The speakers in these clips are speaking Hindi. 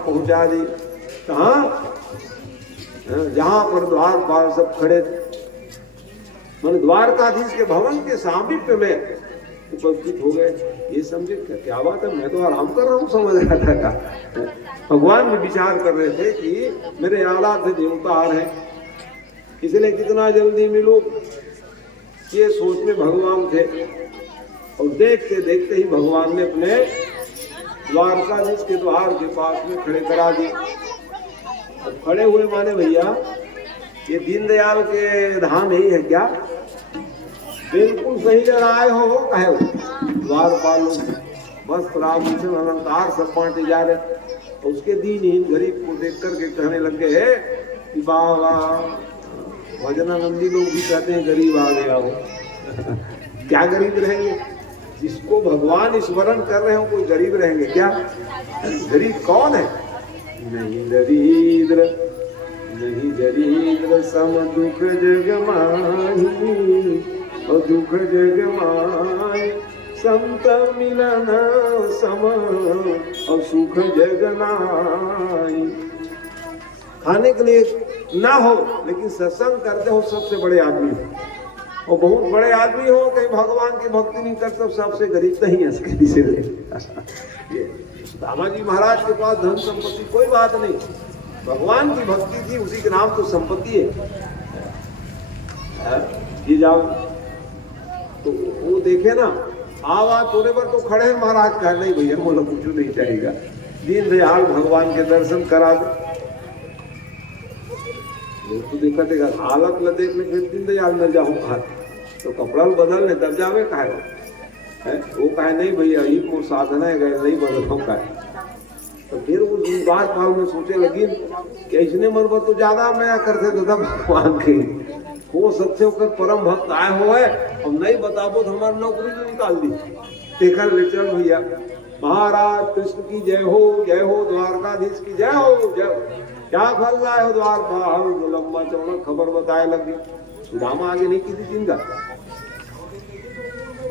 पहुंचा दी। कहाँ? जहां पर द्वारपाल सब खड़े थे, मैंने द्वारकाधीश के भवन के सामीप्य में उपस्थित हो गए। ये समझे क्या बात है, मैं तो आराम कर रहा हूँ समझ रहा था। भगवान भी विचार कर रहे थे कि मेरे आराध्य देवता आ रहे हैं, इसलिए कितना जल्दी मिलूं, ये सोच में भगवान थे। और देखते देखते ही भगवान ने अपने द्वारकाधीश के द्वार के पास में खड़े करा दिए। अब खड़े हुए माने भैया ये दीनदयाल के धाम ही है क्या? बिल्कुल सही जगह आए हो कहे द्वारपाल बस रामभूषण अलंकार सब बांटे जा रहे। उसके दीनहीन गरीब को देख करके कहने लग गए कि वाह वाह, भजनानंदी लोग भी कहते हैं गरीब आ गया हो। क्या गरीब रहेंगे? जिसको भगवान स्मरण कर रहे हो कोई गरीब रहेंगे क्या? गरीब कौन है? नहीं दरिद्र, नहीं दरिद्र सम दुख जग माही, और दुख जग माही संत मिलन सम, और सुख जग नाई। खाने के लिए ना हो लेकिन सत्संग करते हो सबसे बड़े आदमी हो, और बहुत बड़े आदमी हो कहीं भगवान की भक्ति नहीं करते सबसे गरीब नहीं है। इसके दामाजी महाराज के पास धन संपत्ति कोई बात नहीं, भगवान की भक्ति थी, उसी के नाम तो संपत्ति है। ये जाओ तो वो देखे ना, आवा तोरे पर तो खड़े हैं महाराज, कहा नहीं भैया बोलो कुछ नहीं चाहिएगा, दीनदयाल भगवान के दर्शन करा दो। तो देखा देगा हालत ल देख ले फिर दीनदयाल न जाऊँ कहा तो कपड़ा बदलने तब जावे कहे वो कहे नहीं भैया ये को साधना है गए नहीं बदल हो कहे। तो फिर उस बात पाल में सोचे लगी कि इसने मन पर तो ज्यादा मैं करते दादा भगवान के वो सत्य होकर परम भक्त आए हो है, और नहीं बताबो तो हमारी नौकरी तो निकाल दी। देखा ले चल भैया महाराज कृष्ण की जय हो, जय हो द्वारकाधीश की जय हो, जय हो। क्या फल रहा है द्वारपाल जो लंबा चौड़ा खबर बताए लगे। सुदामा आगे नहीं किसी चिंता,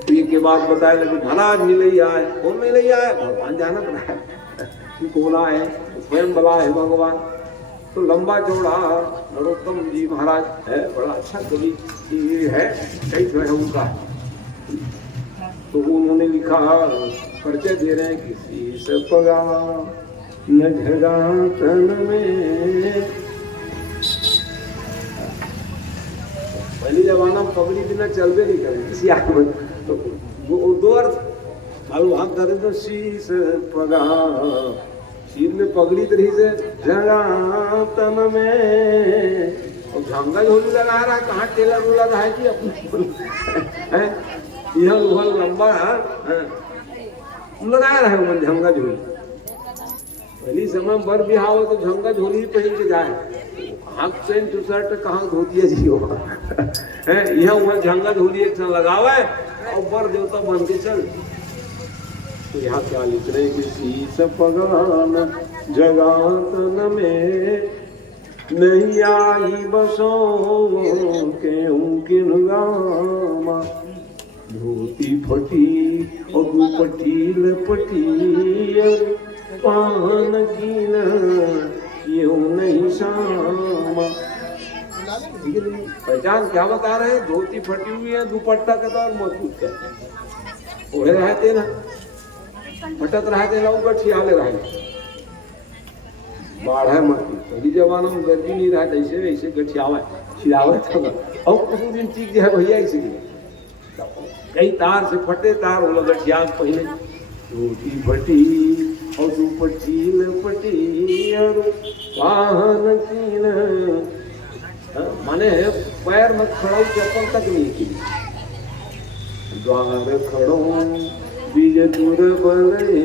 पीर के बाद बताए लगे महाराज मिले आए, कौन मिले आए? भगवान जाना पड़ा है कि कौन आए, स्वयं बला है भगवान। तो लंबा चौड़ा नरोत्तम जी महाराज है, बड़ा अच्छा कवि ये है, कैसे है उनका। तो उन्होंने लिखा परिचय दे रहे हैं किसी से पगा न झगा तन में। पहले जमाना में पगड़ी बिना चलबे नहीं करे किसी आंख में, तो वो दो अर्थ हम करें तो शीश पगा, सिर में पगड़ी तरी से झगा तन में, और झंगा झोली लगा रहा है, कहाँ टेलर लगा है कि अपने यह लोहल लंबा लगाया रहा है झंगा झोली। पहली समय बर बिहार हो तो झंगा झोली ही पहन के जाए, हाथ पेंट शर्ट कहाँ धोतिया जी हो यह हुआ झंगा झोली एक साथ लगावे और बर देवता बन के चल। तो यहाँ क्या लिख रहे कि शीश पगान जगातन में नहीं आई बसो के किन गामा, धोती फटी और दुपट्टी लपटी पान की न यूं नहीं शामा। पहचान क्या बता रहे हैं? धोती फटी हुई है, दुपट्टा का तो मत पूछते ओढ़े रहते ना, फटत रहते ना, ऊपर छियाले रहे बाढ़ है मत। पहली जमाना में गर्मी नहीं रहा ऐसे वैसे गठियावा छियावे और कुछ दिन चीख जो है भैया इसीलिए कई तार से फटे तार वो गठिया पहले धोती फटी और दुपट्टी लपटी और वाहन की माने पैर में खड़ो चप्पल तक नहीं की, द्वार खड़ो बीज दूर बले।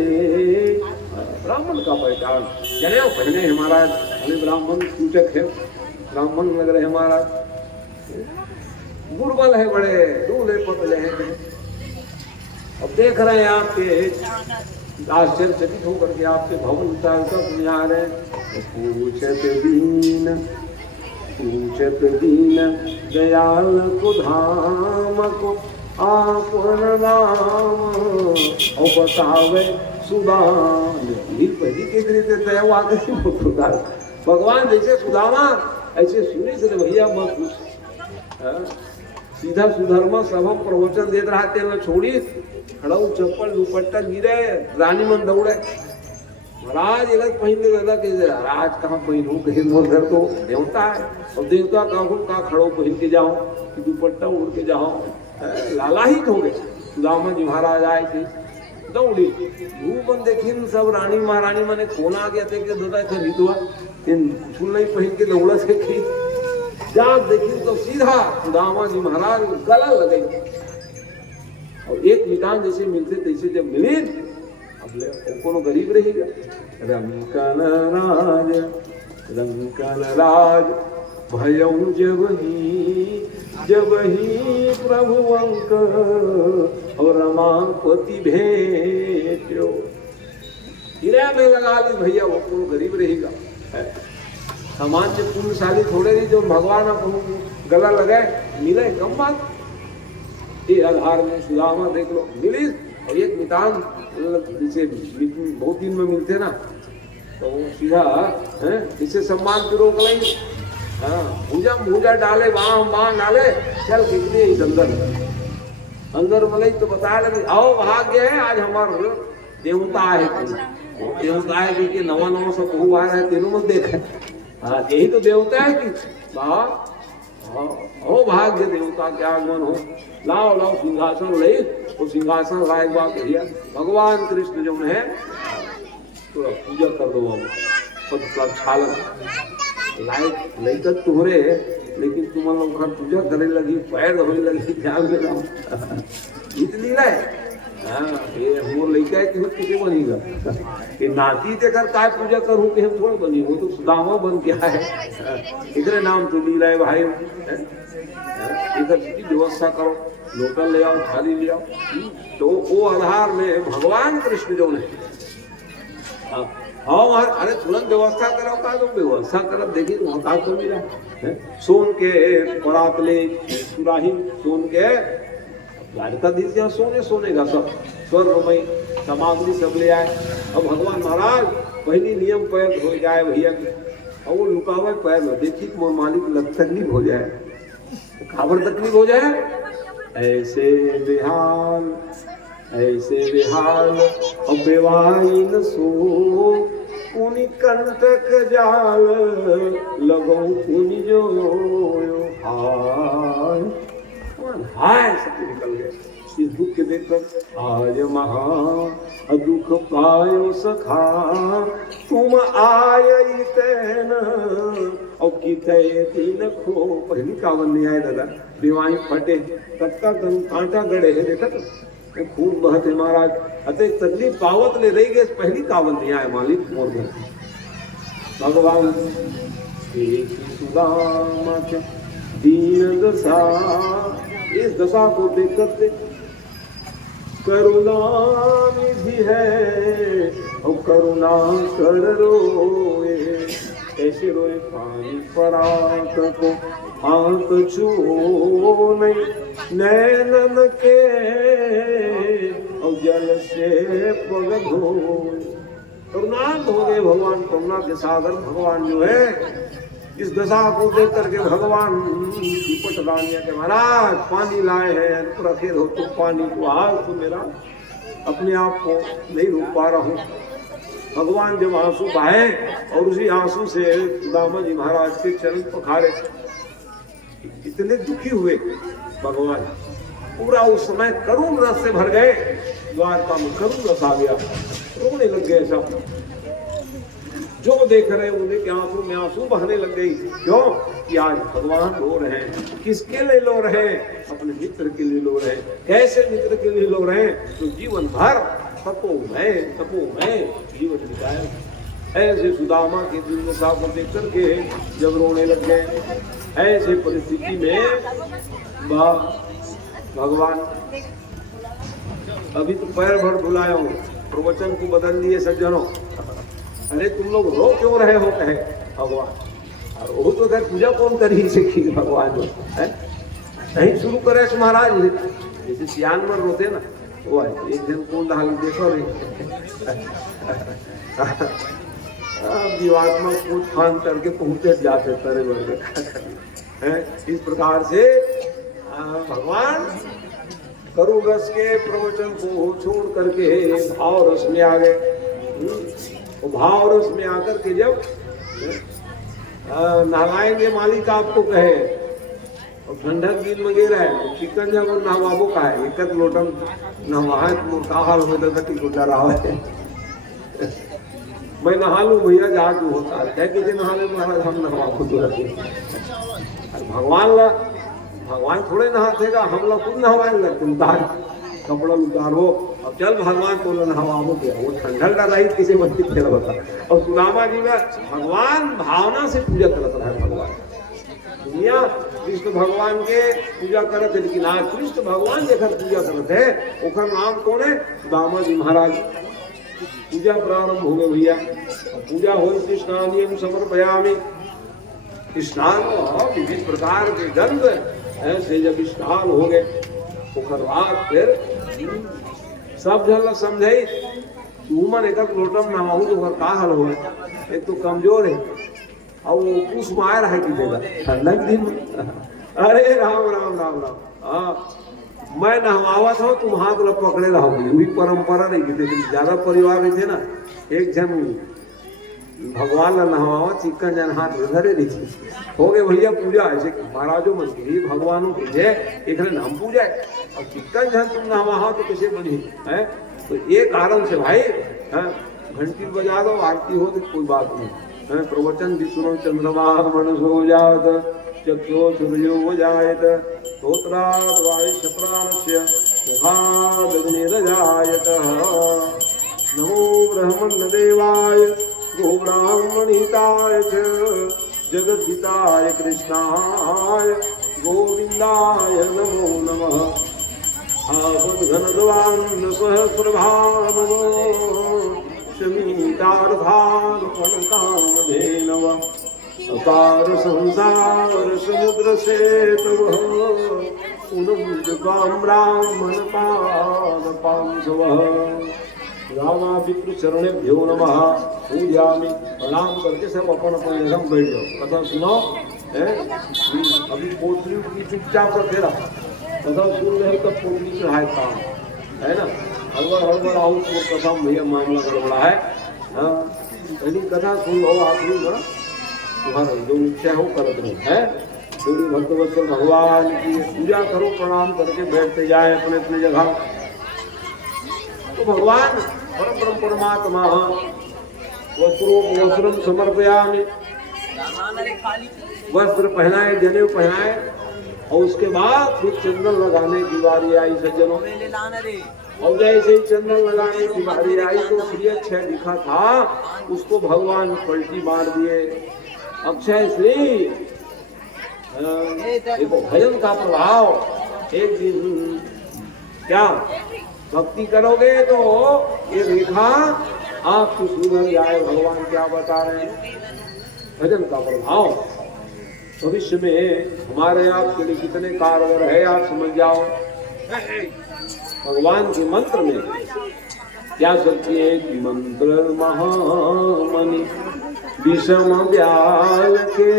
ब्राह्मण का पहचान जने पहने हमारा ब्राह्मण सूचक है, ब्राह्मण लग रहे हमारा गुरबल है, बड़े दूल्हे पतले हैं। अब देख रहे हैं आपके आश्चर्यचकित होकर के आपके भवन उतार कर आ रहे। पूछत दीन दयाल को धाम को आपन नाम, और बतावे सुदान ढील पहली के रीते तय हुआ कैसी भगवान जैसे सुदामा ऐसे सुनी से भैया मत पूछ सीधा सुधर्मा सभा प्रवचन देत रहा तेल छोड़ी खड़ाऊ चप्पल दुपट्टा गिरे रानी मन दौड़े महाराज अलग पहन के दादा के राज कहाँ पहनू कहीं मोर तो देवता है और देवता कहाँ खड़ो पहन के जाओ कि दुपट्टा उड़ के जाओ लालाहित हो गए सुदामा जी महाराज आए थे दौड़ी मन देखी सब रानी महारानी मने कोना गया थे कि दादा खरीद हुआ छुल नहीं पहन के दौड़ा से खी जाग देखी तो सीधा सुदामा जी महाराज गला लगे और एक निदान जैसे मिलते तैसे जब मिले अब कोनो गरीब रहेगा रंकन राज भयऊ जब ही प्रभु अंक और रमापति भेटो हीरा में लगा ली भैया वो कोनो गरीब रहेगा सामान्य पुण्यशाली थोड़े नहीं जो भगवान गला लगाए मिले कम बात ये आधार में सुदामा देख लो मिली और एक नितान जिसे बहुत दिन में मिलते ना तो वो सीधा इसे सम्मान पूर्वक नहीं भूजा डाले वहां डाले चल कितने इस अंदर मलाई तो बता लगे आओ भाग्य है आज हमारे देवता है देवता है कि नवा सब बहु आ रहा है तेनों मत देखे हाँ यही तो देवता है कि हो भाग्य देवता के आगमन हो लाओ सिंहासन ले वो सिंहासन लाए बात भैया भगवान कृष्ण जो है थोड़ा पूजा कर दो पद छालन लाइट नहीं तुहरे लेकिन तुम लोग घर पूजा करे लगी पैर होने लगी ध्यान में रहो इतनी लाए ये मोर लड़का कि किसे बनेगा ये नाती देकर काय पूजा करूं कि हम थोड़ा बनी वो तो सुदामा बन गया है इधर नाम तो लीला है भाई इधर की व्यवस्था करो लोटल ले आओ थाली ले आओ तो वो आधार में भगवान कृष्ण जो है हाँ अरे तुरंत व्यवस्था करो का तो व्यवस्था करो देखिए वहाँ तो मिला सोन के परातले सुराही सोन के द्वारकाधीश यहाँ सोने का सब स्वर्णमय सामग्री सब ले आए अब भगवान महाराज पहली नियम पैर हो जाए भैया और वो लुकावे पैर में देखी मोर मालिक लग तकलीफ हो जाए खबर तकलीफ हो जाए ऐसे बेहाल और बेवाइन सो उनी कंटक जाल लगो उनी जो हाय सब निकल गए इस दुख के देखकर आज महा दुख पायो सखा तुम आये तेन और की तीन खो पहली कावन नहीं आए दादा बीमारी फटे कट्टा कांटा गड़े है देखा तो खून बहते महाराज अतः तकलीफ पावत ले रही गए पहली कावन नहीं आए मालिक मोर घर भगवान सुदामा दीन दशा इस दशा को देख करते करुणा निधि है और करुणा कर रोए ऐसे रोए पानी परात को हाथ छू नहीं नैनन के और जल से पग धोए करुणा हो गए भगवान करुणा के सागर भगवान जो है इस दशा को देख करके भगवान पट रानिया के महाराज पानी लाए हैं रखे हो तुम पानी को आज तो मेरा अपने आप को नहीं रोक पा रहा हूँ भगवान जब आंसू बहाए और उसी आंसू से सुदामा जी महाराज के चरण पखारे इतने दुखी हुए भगवान पूरा उस समय करुण रस से भर गए द्वारका में करुण रस आ गया रोने लग गए सब जो देख रहे उन्हें के आंसू में आंसू बहने लग गई क्यों कि आज भगवान रो रहे हैं किसके लिए लो रहे अपने मित्र के लिए लो रहे कैसे मित्र के लिए लो रहे तो जीवन भर तपो में जीवन बिताए ऐसे सुदामा के दिल में साफ देख करके जब रोने लग गए ऐसे परिस्थिति में भगवान अभी तो पैर भर बुलाया हूँ प्रवचन को बदल दिए सज्जनों अरे तुम लोग रो क्यों रहे हो कहे भगवान और वो तो अगर पूजा कौन करी सीखी भगवान जो है नहीं शुरू करे महाराज जैसे सियान में रोते ना वो एक जन कौन डाल देखो रे जीवात्मा कूद फान करके पहुंचे जाते तरे वर्ग है। इस प्रकार से भगवान करुण रस के प्रवचन को छोड़ करके भाव रस में आ गए। वो भाव रस में आकर के जब नहलाएंगे मालिक आपको कहे और ठंडक दिन में गिर है चिकन जब नहवाबो का है एक लोटन नहवाए तो का हाल हो जाता कि गुड्डा रहा है मैं नहा लूं भैया जहाँ जो होता है क्या कि नहा ले महाराज हम नहवा खुद भगवान थोड़े नहातेगा हम लोग खुद नहवाए लगते उतार कपड़ा उतारो अब चल भगवान को नहवाओ क्या वो ठंडल का रही किसी बच्चे खेल होता। और सुदामा जी में भगवान भावना से पूजा करता है। भगवान दुनिया कृष्ण भगवान के पूजा करते लेकिन आज कृष्ण भगवान जगह पूजा करते हैं उसका नाम कौन है सुदामा जी महाराज। पूजा प्रारंभ हो गए भैया पूजा हो स्नान समर्पयामि स्नान विभिन्न प्रकार के गंध ऐसे जब स्नान हो गए ओकर बाद फिर सब जन समझे तुमन एक लोटम नहाऊ तो का हल हो एक तो कमजोर है और वो पूछ मार है कि देगा ठंडा दिन अरे राम राम राम राम हाँ मैं नहवावत हूँ तुम हाथ लो पकड़े रहोगे वही परंपरा नहीं की थी। ज्यादा परिवार में थे ना एक जन भगवान ला नहवावा चिकन जन हाथ धरे नहीं थी हो गए भैया पूजा ऐसे महाराजो मंत्री भगवानों की जय एक नाम पूजा है और चिकन जन तुम नहवाओ तो कैसे बनी है। तो ये कारण से भाई घंटी बजा दो आरती हो तो कोई बात नहीं। प्रवचन विष्णु चंद्रमा मनसो जात चक्षो सूर्यो जायत स्तोत्राद्वायुष प्राणस्य मुखादग्निरजायत नमो ब्रह्मण्य देवाय गो ब्राह्मणिताय च जगद्धिताय कृष्णाय गोविंदाय नमो नमः आवद्घनद्वान् सहस्रभानव शमीतार्थानुपणकामधेनव अपार संसार समुद्र से तव उन्नम ब्राह्मण पाद पांसवः रामा पितृ चरणेभ्यो नमः पूजामि प्रणाम करके सब अपन अपन जगह बैठ जाओ कथा सुनो है। अभी पोटली की चुपचाप रखेगा कथा सुन रहे तब पोटली चढ़ाए काम है ना हड़बड़ आओ तो कथा भैया मामला गड़बड़ा है। पहली कथा सुन लो आखिरी ना तुम्हारा जो इच्छा हो करत रहो है। थोड़ी भक्तवत्सल भगवान की पूजा करो प्रणाम करके बैठते जाए अपने अपने जगह। तो भगवान परम परमात्मा वस्त्रम समर्पयामि वस्त्र पहनाए जनेऊ पहनाए और उसके बाद फिर चंदन लगाने की बारी आई सज्जनों। और जैसे ही चंदन लगाने की बारी आई तो श्री अक्षय लिखा था उसको भगवान पलटी मार दिए। अक्षय श्री देखो भजन का प्रभाव एक दिन क्या भक्ति करोगे तो ये रेखा आपको सुधर जाए। भगवान क्या बता रहे हैं भजन का प्रभाव भविष्य में हमारे आपके लिए कितने कारगर है आप समझ जाओ। भगवान के मंत्र में क्या शक्ति है कि मंत्र महामणि विषम व्याल के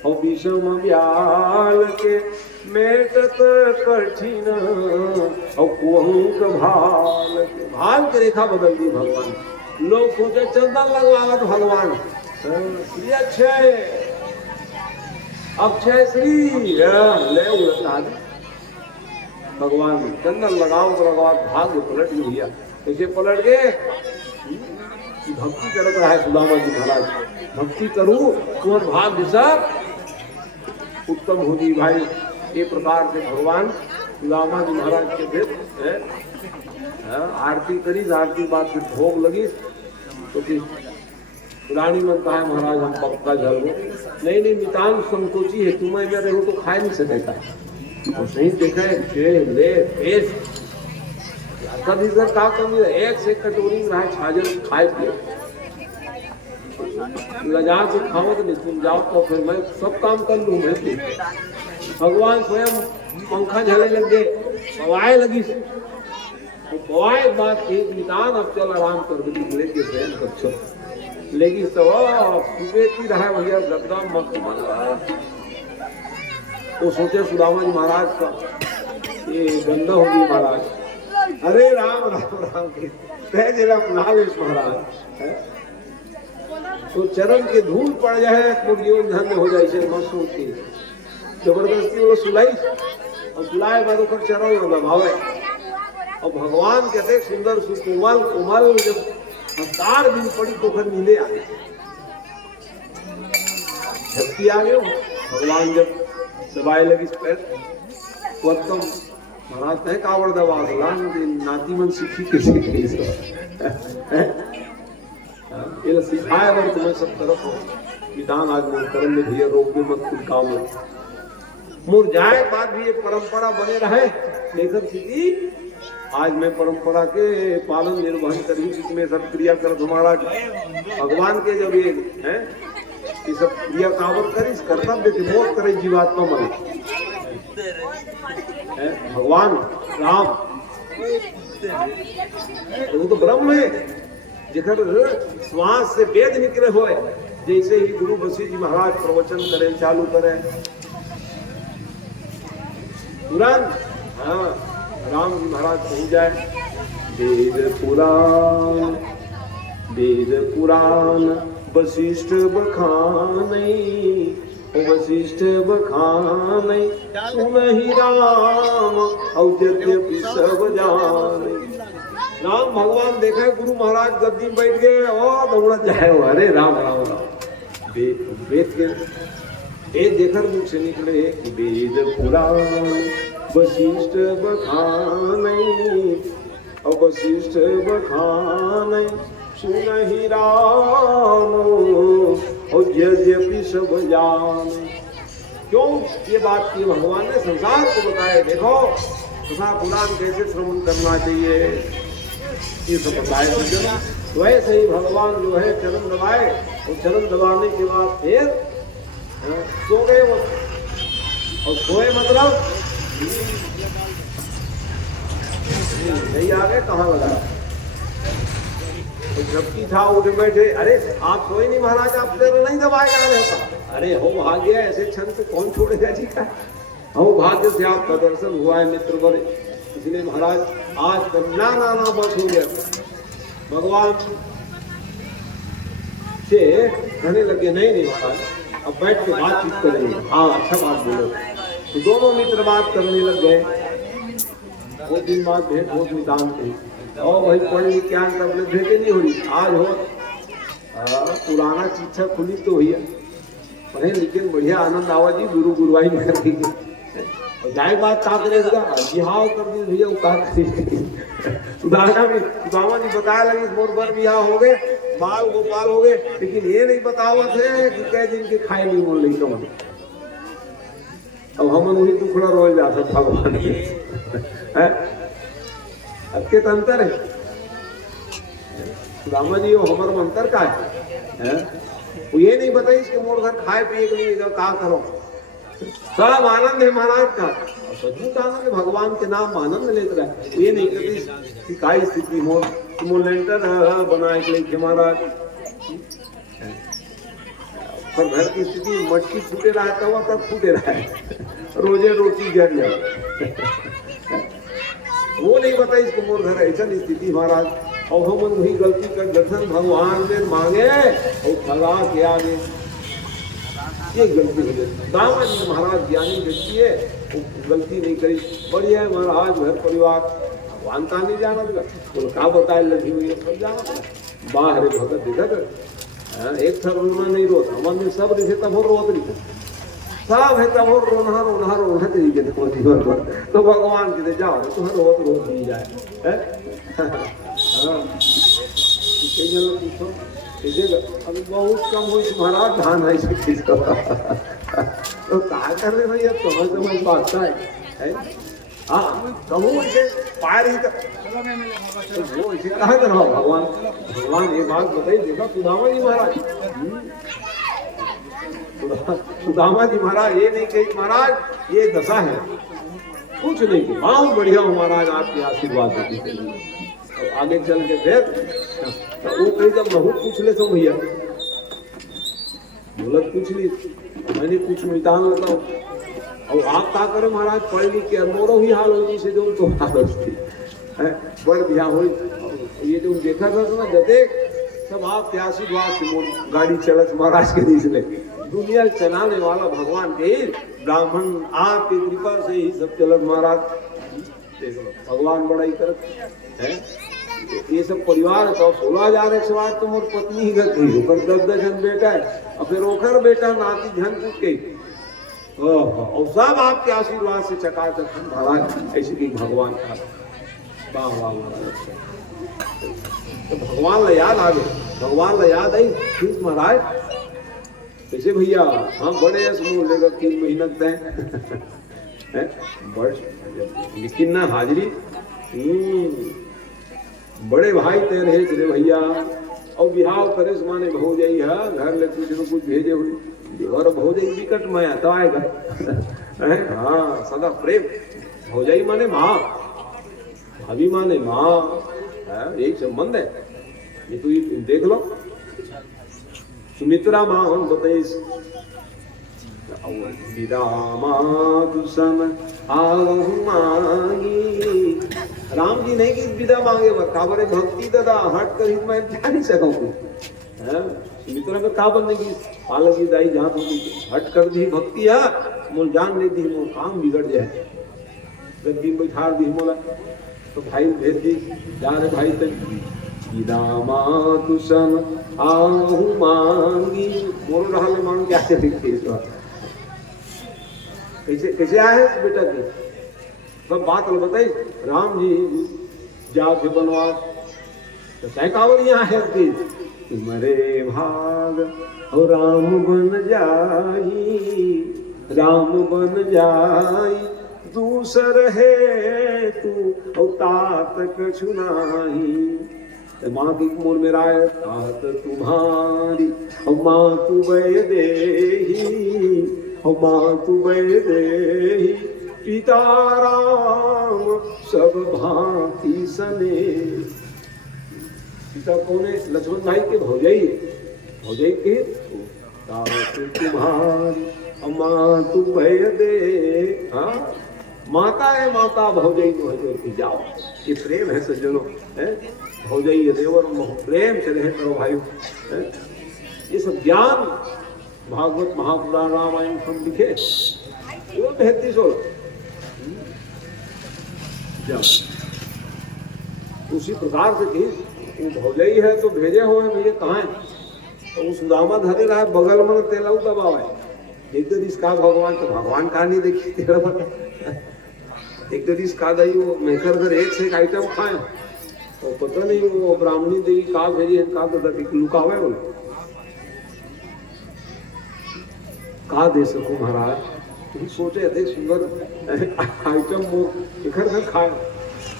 और विषम व्याल के मेटत कठिन और कुहंक भाल के भाल की रेखा बदल दी भगवान। लोग सोचे चंदन लगवावत भगवान श्री अक्षय अक्षय श्री ले उलटा भगवान चंदन लगाओ तो लगाओ भाग्य पलट गई भैया कैसे पलट गए। भक्ति करत रहा है सुदामा जी महाराज भक्ति करूं तुम्हार भाग्य सब उत्तम हो जी भाई। ये प्रकार से भगवान सुदामा जी महाराज के फिर आरती करी आरती बाद फिर भोग लगी तो फिर रानी मन कहा महाराज हम पक्का जल नहीं नितान संकोची है तुम्हें मैं रहूं तो खा नहीं सकेगा तो सही देखा है कभी इधर का कमी है एक से कटोरी रहा छाजन खाए पिए लजा के खाओ तो नहीं तुम जाओ तो फिर मैं सब काम कर लूँ मैं भगवान स्वयं पंखा झले लग गए हवाएं लगी एक बात एक निदान अब चल आराम कर दी लेके शयन कर चल लेकिन सब सुबह की रहा भैया गद्दा मत मारा तो सोचे सुदामा जी महाराज का ये गंदा होगी महाराज अरे राम राम राम कह जिला नावेश महाराज तो चरण के धूल पड़ जाए तो जीवन धन्य हो जाए इसे मत सोचती जबरदस्ती वो सुलाई और सुलाए बाद ऊपर चरण दबावे और भगवान कहते सुंदर सुकोमल कोमल जब हतार दिन पड़ी तो फिर नीले आ गए शक्ति आ गए भगवान जब दबाए लगी पैर उत्तम महाराज तय कावड़ दबा नाती मन सीखी कैसे ये सिखाए वर तुम्हें सब तरफ हो विधान आज मोर कर्म में भैया रोग में मत कुछ काम मोर जाए बाद भी ये परंपरा बने रहे लेकर सीधी आज मैं परंपरा के पालन निर्वहन करी जिसमें सब क्रिया कर हमारा भगवान के जब ये है ये सब क्रिया कावड़ करी कर्तव्य की मोर करे जीवात्मा मन भगवान राम वो तो ब्रह्म है जिधर श्वास से वेद निकले हुए जैसे ही गुरु वशिष्ठ जी महाराज प्रवचन करें चालू करें तुरंत हाँ राम जी महाराज पहुंच जाए वेद पुराण वशिष्ठ बखान वशिष्ठ बखान सुनहि राम औद्यपि सब जान राम भगवान देखा गुरु महाराज गद्दी में बैठ गए और दौड़ा जाए अरे राम राम राम वेद के वेद देखकर मुख से निकले वेद पुराण वशिष्ठ बखान वशिष्ठ बखान सुनहि राम औद्यपि सब जान क्यों ये बात की भगवान ने संसार को बताया देखो तथा पुराण कैसे श्रवण करना चाहिए ये सब बताया वैसे ही भगवान जो है चरण दबाए और चरण दबाने के बाद फिर सो गए वो और सोए मतलब नहीं आ गए कहाँ लगा तो जबकि था उठ बैठे अरे आप सोए नहीं महाराज आप चरण नहीं दबाए जा रहे होता अरे हो भाग्य ऐसे क्षण को कौन छोड़ेगा जी का हो भाग्य से आपका दर्शन हुआ है मित्र बड़े इसलिए महाराज आज ना ना ना बस हो गया भगवान से कहने लगे नहीं महाराज अब बैठ के बातचीत करेंगे हाँ अच्छा बात बोलो तो दोनों मित्र बात करने लग गए बहुत दिन बाद भेंट बहुत निदान थे और वही पढ़ी क्या तब भेंटे नहीं हो रही आज हो पुराना शिक्षा खुली तो हुई है पढ़े लेकिन बढ़िया आनंद आवा जी गुरु गुरुवाई में कर दी और जाए बात का करेगा बिहाव कर दी भैया सुधारना भी सुदामा जी बताया लगे मोर बर बिहाव हो गए बाल गोपाल हो गए लेकिन ये नहीं बतावा थे कि कई दिन के खाए नहीं बोल रही कम अब हम वही टुकड़ा रोल जाता भगवान के अब के अंतर है सुदामा जी वो हमारे अंतर का है वो ये नहीं बताइए कि मोर घर खाए पिए के लिए क्या करो सब आनंद है महाराज का सचमुच आनंद है भगवान के नाम आनंद लेते रहे ये नहीं कहती कि काय स्थिति हो सिमुलेटर बनाए के लिए महाराज पर घर की स्थिति मटकी फूटे रहता हुआ तब फूटे रहा है रोजे रोटी जल जाए वो नहीं बताई इसको मोर घर ऐसा स्थिति महाराज और हम वही गलती कर दर्शन भगवान ने मांगे और ठगा के आगे ये गलती हो गई दामन महाराज ज्ञानी व्यक्ति है वो गलती नहीं करी बढ़िया है महाराज घर परिवार भगवान का नहीं जाना बोलो क्या बताए लगी हुई है सब जाना बाहर भगत दिखा एक थर रोना नहीं रोता मन में सब रिथे तब रोत नहीं सब है तब रोना रोना रोना तरीके से तो भगवान के जाओ तो हर रोत रोत नहीं जाए पूछो अभी बहुत कम हो महाराज धान है तो कहा कर रहे भैया समझ बात है हाँ कहूँ इसे पार ही तो वो इसे कहा कर रहा भगवान भगवान ये बात बताई देखा सुदामा जी महाराज सुदामा जी महाराज ये नहीं कही महाराज ये दशा है कुछ नहीं कि बहुत बढ़िया हो महाराज आपके आशीर्वाद देने के लिए। अब आगे चल के फिर तो वो कहीं जब महू पूछ ले तो भैया बोलत पूछ ली मैंने कुछ मिटान लेता हूँ और आप क्या करे महाराज पढ़ लिख के मोरो ही हाल हो से जो तो हालत थी बड़ बिया हो ये जो देखा था ना जते सब आपके आशीर्वाद से गाड़ी चलत महाराज के दीस ले दुनिया चलाने वाला भगवान के ब्राह्मण आपकी कृपा से ही सब चलत महाराज भगवान बड़ा ही करत है ये सब परिवार तो 16,000 तो मोर पत्नी ही घर गई ओकर 10 जन बेटा है और फिर ओकर बेटा नाती झन पूछ के और सब आपके आशीर्वाद से चकाचक महाराज ऐसे की भगवान का वाह वाह तो भगवान ला याद आ गए भगवान ला याद आई ठीक महाराज कैसे भैया हम बड़े समूह लेगा 3 महीना तय लेकिन ना हाजिरी बड़े भाई तय रहे चले भैया और बिहाव करे माने भो जाई है घर ले कुछ न कुछ भेजे हुई और भो जाई विकट में आता आएगा हाँ सदा प्रेम भो जाई माने माँ भाभी माने माँ एक संबंध है ये तो ये देख लो सुमित्रा माँ हम बताइए राम जी नहीं कि विदा मांगे काबरे भक्ति दादा हट कर ही मैं क्या नहीं सकूं सुमित्रा में काबर नहीं की पालक की दाई जहाँ तो हट कर दी भक्ति है मोल जान ले दी मोल काम बिगड़ जाए गद्दी बैठा दी मोला तो भाई भेज दी जा रहे भाई तक तुसन आहु मांगी मोर रहा मांग क्या से दिखती कैसे कैसे आए बेटा की सब बात बताई राम जी जाके बनवास तो सहकावर यहाँ है कि तुम्हारे भाग और राम बन जाई दूसर है तू और तात कछु नाही माँ की मोर मेरा तात तुम्हारी और माँ तू बै देही और माँ तू बै देही पिता राम सब भांति सने पिता कौन है लक्ष्मण भाई के भौजाई के तात तुम्हारी और माँ तू बै दे हाँ माता है माता भौजाई तो है की जाओ ये प्रेम है सज्जनों है भौजाई ये देवर प्रेम से रहे करो भाई ये सब ज्ञान भागवत महापुराण रामायण सब लिखे वो बेहती सो उसी प्रकार से थी वो भौजाई है तो भेजे हुए भैया कहाँ है तो वो सुदामा धरे रहा है बगल में तेलाऊ दबाव है एक तो इसका भगवान तो भगवान का नहीं देखी तेरा एक तो इसका दही वो मेकर घर एक से एक आइटम खाए तो पता नहीं वो ब्राह्मणी देवी का भेजी है का तो लुका हुआ है बोले का दे सको महाराज तुम सोचे थे सुंदर आइटम वो इधर घर खाए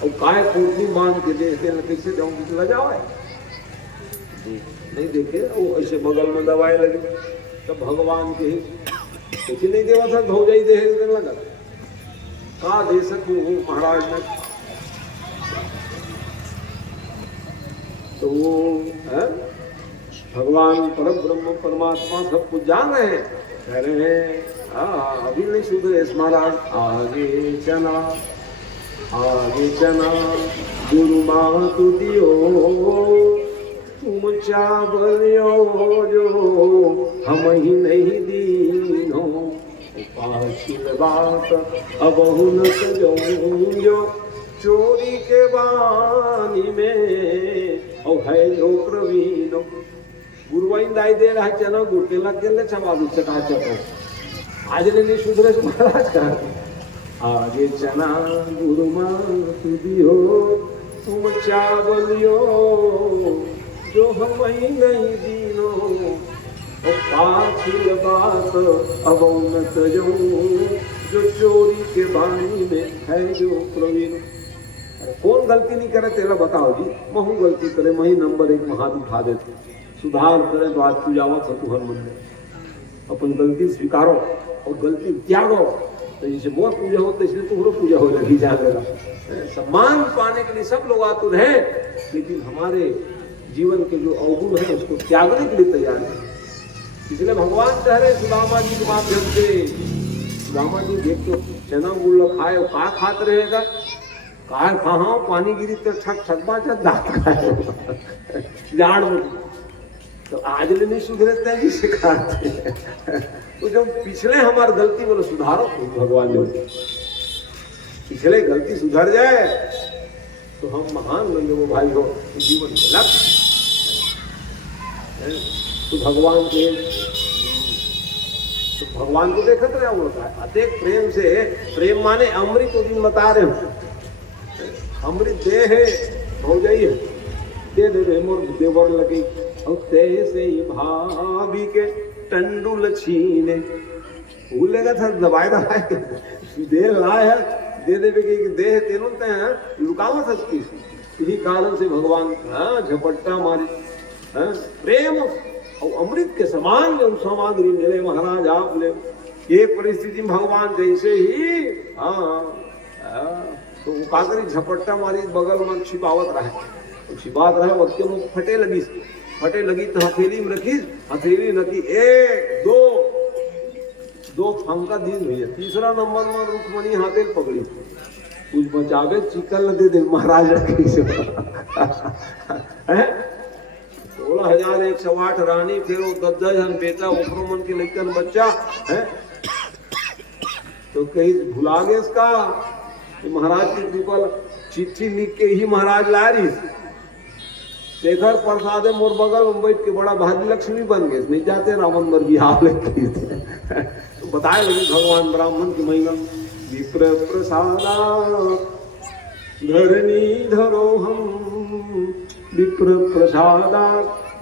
और काय पूर्णी मान के देते कैसे जाऊंगी चला जाओ नहीं देखे वो ऐसे बगल में दवाई लगे तब भगवान के कुछ नहीं देवा था भौजाई दे लगा का दे सकूं महाराज ने तो वो है भगवान परम ब्रह्म परमात्मा सब कुछ जान रहे हैं कह रहे हैं अभी नहीं सुधरे महाराज आगे चना गुरु माँ तू दियो तुम चावलियो जो हम ही नहीं दीनो पाछिल बात अब न जो चोरी के बानी में और है जो प्रवीण गुरुवाइन दाई दे रहा चना गुड़ के लग गए छवा दू चका चको आज ने सुधरे से महाराज का आगे चना गुरु माँ तू दियो तुम चावलियो जो हम ही नहीं दीनो पाछिल बात अब उन्नत जो चोरी के बानी में है जो प्रवीण कौन गलती नहीं करे तेरा बताओ जी महू गलती करे मही नंबर 1 हाथ उठा देते सुधार करे तो आज तू जावा तुहर मन में अपन गलती स्वीकारो और गलती त्यागो तो जैसे मोर पूजा हो तो इसलिए तुम्हारो पूजा हो लगी जा लगा। सम्मान पाने के लिए सब लोग आतुर हैं, लेकिन हमारे जीवन के जो अवगुण है उसको त्यागने के लिए तैयार है। इसलिए भगवान कह रहे सुदामा जी के माध्यम से, सुदामा जी देख तो चना गुड़ खाए का खात रहेगा, कार कहा पानी गिरी तो ठक ठक बाजा दांत खाए जाड़ में, तो आज ले नहीं सुधरते हैं जिसे खाते तो जो पिछले हमारी गलती बोलो सुधारो भगवान जो पिछले गलती सुधर जाए तो हम महान बने वो भाई हो जीवन के लक्ष्य। तो भगवान के तो भगवान को देखा तो क्या बोलता है अत्यधिक प्रेम से, प्रेम माने अमृत को दिन बता रहे हो, अमृत दे है हो जाइए दे दे मोर देवर लगे और तैसे ही भाभी के टंडुल छीने भूलेगा था दबाए दबाए दे लाए है दे देवे के देह तेनों ते हैं लुकावा सकती इसी कारण से भगवान झपट्टा मारी प्रेम और अमृत के समान जो सामग्री मिले महाराज आप ले ये परिस्थिति में भगवान जैसे ही तो वो का करी झपट्टा मारी बगल में छिपावत रहे, छिपावत रहे वक्त के मुख फटे लगी तो हथेली में रखी, हथेली रखी एक दो फंका दिन भैया, तीसरा नंबर में रुक्मणी हाथे पकड़ी कुछ बचावे चिकन न दे दे महाराज रखी से 16,108 रानी फिर 10,000 बेटा ओकरो मन के लइकन बच्चा है तो कहीं भुला गए इसका महाराज की कृपा चिट्ठी लिख के ही महाराज ला रही शेखर प्रसाद मोर बगल में बैठ के बड़ा भारी लक्ष्मी बन गए नहीं जाते रावण बर बिहार लेते तो बताए लगे भगवान ब्राह्मण की महिमा विप्र प्रसादा धरणी धरो हम विप्र प्रसादा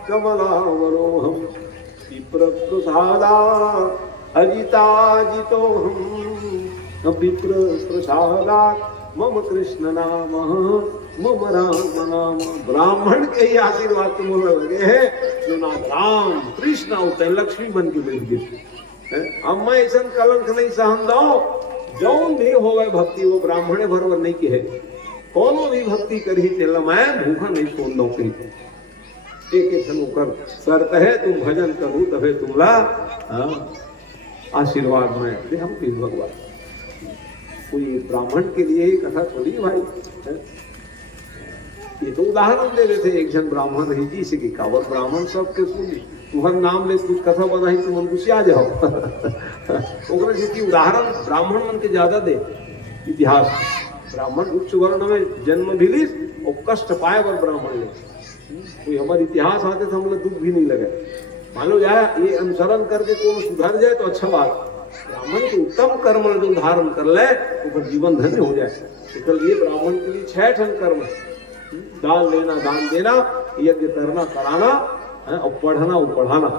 कमलावरो हम विप्र प्रसादा अजिताजितो हम विप्र प्रसादा मम कृष्ण नाम मम राम नाम। ब्राह्मण के ही आशीर्वाद तुम लगे है जो ना राम कृष्ण होते हैं लक्ष्मी बन के बैठ गए। अब मैं ऐसा कलंक नहीं सहन दो जौन भी हो गए भक्ति वो ब्राह्मणे भरवर नहीं की है कोनो भी भक्ति करी तेल मैं भूखा नहीं छोड़ दो कहीं एक कर शर्त है तुम भजन करो तबे तुमला आशीर्वाद में हम फिर भगवान कोई ब्राह्मण के लिए ही कथा थोड़ी भाई है? ये तो उदाहरण दे रहे थे एक जन ब्राह्मण रही जी से कि कावत ब्राह्मण सबके सुनी तुहर नाम ले कुछ कथा बनाई तुम उनको आ जाओ उदाहरण ब्राह्मण मन के ज्यादा दे इतिहास ब्राह्मण उच्च वर्ण में जन्म भी ली और कष्ट पाए वर ब्राह्मण ले कोई हमारे इतिहास आते तो हम लोग दुख भी नहीं लगे मान लो जाए ये अनुसरण करके कोई सुधर जाए तो अच्छा बात ब्राह्मण के उत्तम कर्म जो धारण कर ले तो जीवन धन्य हो जाए इसलिए ब्राह्मण के लिए 6 ठन कर्म दान लेना दान देना यज्ञ करना कराना और पढ़ना और पढ़ाना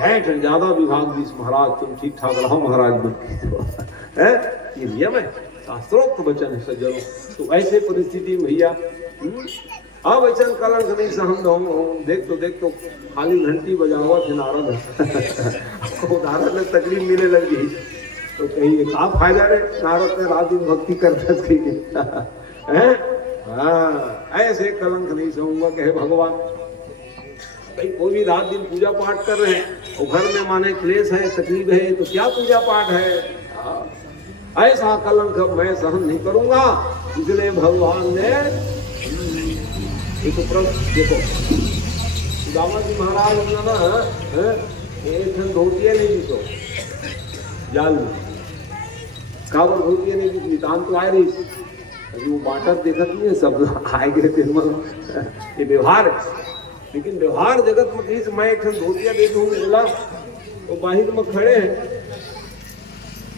6 ठन ज्यादा विभाग 20 महाराज तुम ठीक ठाक रहो महाराज बन ये नियम है शास्त्रोक्त वचन है सज्जनों। तो ऐसे परिस्थिति में भैया अब ऐसा कलंक नहीं सहन दो देख तो खाली घंटी बजावा थे नारद में तकलीफ मिलने लग गई तो कहीं का फायदा रे नारद ने रात दिन भक्ति करता थे ऐसे कलंक नहीं सहूंगा कहे भगवान। भाई कोई भी रात दिन पूजा पाठ कर रहे हैं और घर में माने क्लेश है तकलीफ है तो क्या पूजा पाठ है ऐसा कलंक मैं सहन नहीं करूंगा। इसलिए भगवान ने एक देखो सुदामा जी महाराज ना एक धोतिया नहीं दी तो जाल में काबर धोतिया नहीं दी नितान तो आए रही अभी वो बांटा देखत नहीं है सब आए गए ये व्यवहार है लेकिन व्यवहार जगत में मैं एक धोतिया दे दूँ बोला तो बाहिर में खड़े हैं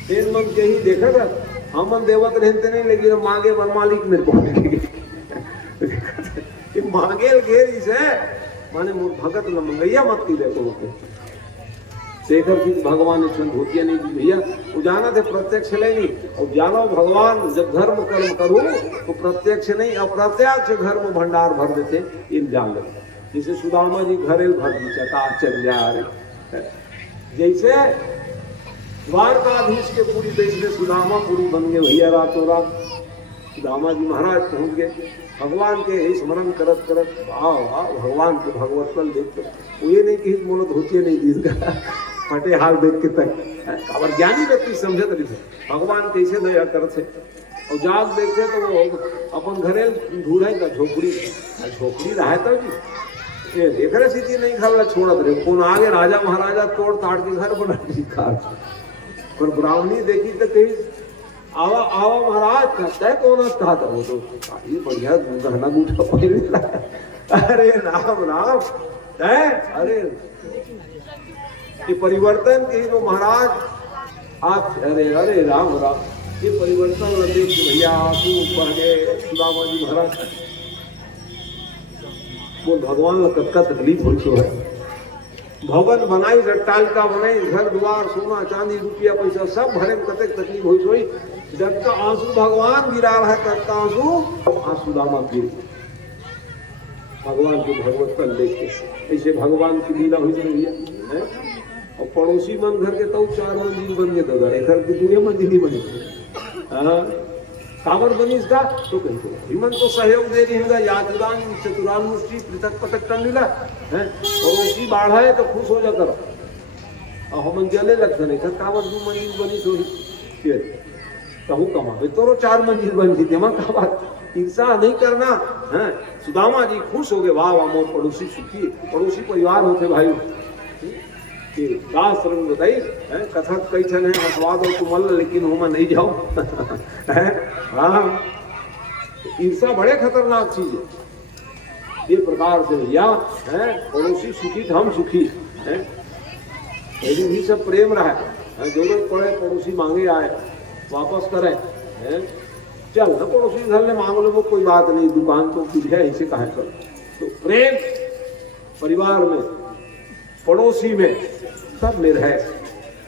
तेन मन के ही देखा था हम देवत रहते नहीं लेकिन मांगे वन मालिक मेरे को मांगेल घेरी से माने भगत न मंगैया मत की देखो शेखर की भगवान ने धोतिया नहीं दी भैया वो जाना थे प्रत्यक्ष नहीं और जानो भगवान जब धर्म कर्म करूं तो प्रत्यक्ष नहीं अप्रत्यक्ष घर में भंडार भर देते इन जान लेते जैसे सुदामा जी घरेल भर दी चका चल जा रहे जैसे द्वारकाधीश के पूरी देश में सुदामा पूरी बन गए भैया, रातों रात सुदामा जी महाराज पहुंच गए। भगवान के स्मरण करत करत वाह वाह भगवान के भगवत पल देखते वो ये नहीं कि मोलत होती नहीं दीर्घ फटे हाल देख के तक और ज्ञानी व्यक्ति समझत रही भगवान कैसे दया करते और जाग देखते तो वो अपन घरे ढूंढे का झोपड़ी रहा था जी ये देख रहे सीधी नहीं घर छोड़त रहे कौन आगे राजा महाराजा तोड़ ताड़ के घर बना पर ब्राह्मणी देखी तो कही आवा आवा महाराज कहता है कौन कहा था वो तो ये बढ़िया गहना बूटा पहन अरे राम राम है अरे ये परिवर्तन के जो महाराज आप अरे अरे राम राम ये परिवर्तन देख भैया आंसू बढ़ गए सुदामा जी महाराज वो भगवान का कत्का तकलीफ हो सो है भवन बनाई रट्टालिका बनाई घर द्वार सोना चांदी रुपया पैसा सब भरे में कतक तकलीफ हो सोई जब का आंसू भगवान गिरा रहा है तब का आंसू सुदामा गिर भगवान के भगवत पर लेके ऐसे भगवान की लीला हुई रही है और पड़ोसी मन घर के तो 4 मंजिल बन गए तो घर की 2 मंजिल ही बने काबर बनी इसका तो कहीं तो हिमन तो सहयोग दे रही है याददान चतुरानुष्ठी पृथक पटक टंडीला है पड़ोसी बाढ़ा है तो खुश हो जाकर और हम जले लगते नहीं कर काबर 2 मंजिल बनी तो कहू कमा तो 4 मंजिल बन गई तेमा का बात ईर्षा नहीं करना है सुदामा जी खुश हो गए वाह वाह मोर पड़ोसी सुखी पड़ोसी परिवार होते भाई कि दास रंग बताई कथक कई छन है हसवाद और तुमल लेकिन हम नहीं जाओ हाँ ईर्षा बड़े खतरनाक चीज है ये प्रकार से भैया है पड़ोसी सुखी तो हम सुखी है यदि भी सब प्रेम रहा है जरूरत पड़े पड़ोसी मांगे आए वापस करें है चल ना पड़ोसी घर में मांग लो वो कोई बात नहीं दुकान तो कुछ है ऐसे कहा कर तो प्रेम परिवार में पड़ोसी में सब में रहे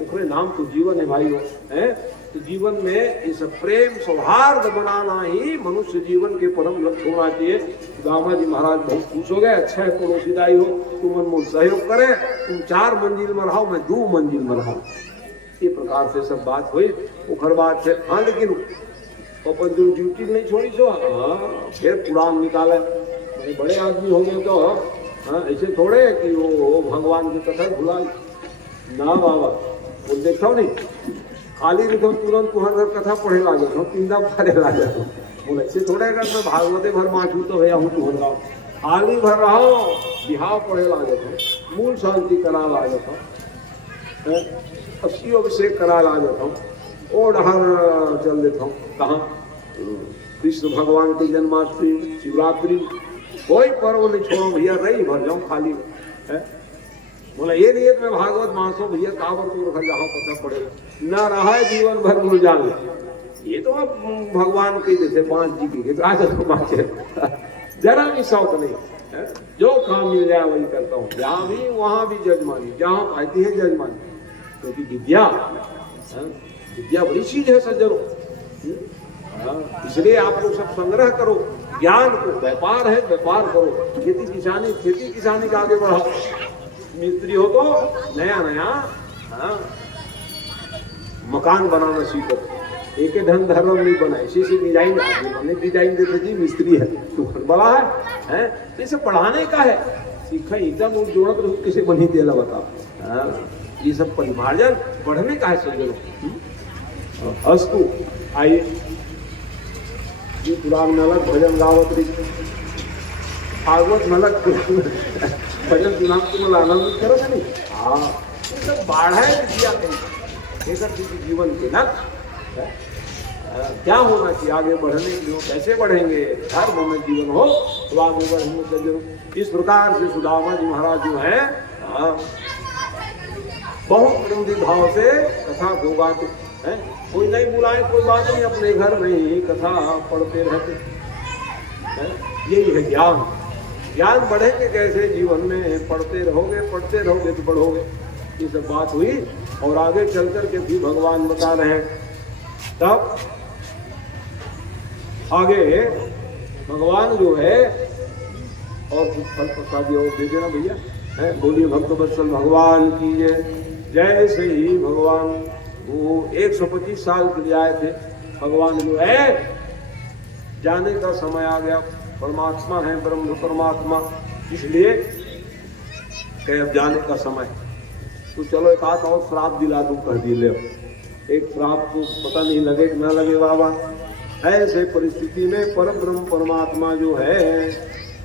उखरे नाम तो जीवन है भाइयों है तो जीवन में इस प्रेम सौहार्द बनाना ही मनुष्य जीवन के परम लक्ष्य होना चाहिए। दामा जी महाराज बहुत खुश हो गए अच्छा है पड़ोसीदाई हो तुम अनमोल सहयोग करे तुम 4 मंजिल में रहो मैं 2 मंजिल में रहा ये प्रकार से सब बात हुई उखर बात है हाँ लेकिन अपन जो ड्यूटी नहीं छोड़ी सो हाँ फिर पुराण निकाले बड़े आदमी हो गए तो हाँ ऐसे थोड़े कि वो भगवान की कथा भुला ना बाबा वो देखता नहीं खाली रिधम तुरंत तुम्हारे घर कथा पढ़े लागे हो पिंदा भरे लागे हो बोले ऐसे थोड़े अगर मैं भागवते भर माचू तो भैया हूँ तुम रहा खाली भर रहो बिहाव पढ़े लागे हो मूल शांति करा लागे हो 80 अभिषेक करा लागे हो ओ डहर चल देता हूँ कहाँ कृष्ण भगवान की जन्माष्टमी शिवरात्रि कोई पर्व नहीं छोड़ो भैया रही भर जाऊं खाली है बोला ये नियत में भागवत मासो भैया काबर तो रखा जहाँ पता पड़ेगा ना रहा है जीवन भर भूल जान ये तो अब भगवान के जैसे 5 जी की आज तो 5 जरा भी शौक नहीं है जो काम मिल जाए वही करता हूँ जहाँ भी वहाँ भी जजमानी जहाँ पाती है जजमानी क्योंकि विद्या विद्या बड़ी चीज है सज्जनों इसलिए आप लोग सब संग्रह करो ज्ञान को व्यापार है व्यापार करो खेती किसानी का आगे बढ़ाओ मिस्त्री हो तो नया नया मकान बनाना सीखो एक ढंग धर्म नहीं बना इसी से डिजाइन हमने डिजाइन देते जी मिस्त्री है तू बड़ा है इसे पढ़ाने का है सीखा एकदम वो जोड़त रहो किसे बनी देला बताओ ये सब परिमार्जन बढ़ने का है सज्जनों अस्तु आइए जी पुराण में अलग भजन गावत रही भागवत में अलग भजन सुना तुम आनंद करो नहीं हाँ सब बाढ़ा दिया कहीं जीवन के लक्ष्य क्या होना चाहिए आगे बढ़ने के लिए कैसे बढ़ेंगे धर्म में जीवन हो तो आगे बढ़ेंगे सज्जनों इस प्रकार से सुदामा जी महाराज जो है बहुत प्रेमदी भाव से कथा को गाते हैं कोई नहीं बुलाए कोई बात नहीं अपने घर में ही कथा पढ़ते रहते यही है ज्ञान ज्ञान बढ़ेंगे कैसे जीवन में पढ़ते रहोगे तो बढ़ोगे ये सब बात हुई और आगे चल कर के भी भगवान बता रहे हैं तब आगे भगवान जो है और कुछ फल प्रसादी और दे देना भैया है बोलिए भक्त वत्सल भगवान की जय श्री भगवान वो 125 साल के लिए आए थे। भगवान जो है जाने का समय आ गया, परमात्मा है, ब्रह्म परमात्मा, इसलिए कहे अब जाने का समय, तो चलो एक आध और श्राप दिला दूं, कर दी ले। एक श्राप तो पता नहीं लगे कि ना लगे बाबा। ऐसे परिस्थिति में परम ब्रह्म परमात्मा जो है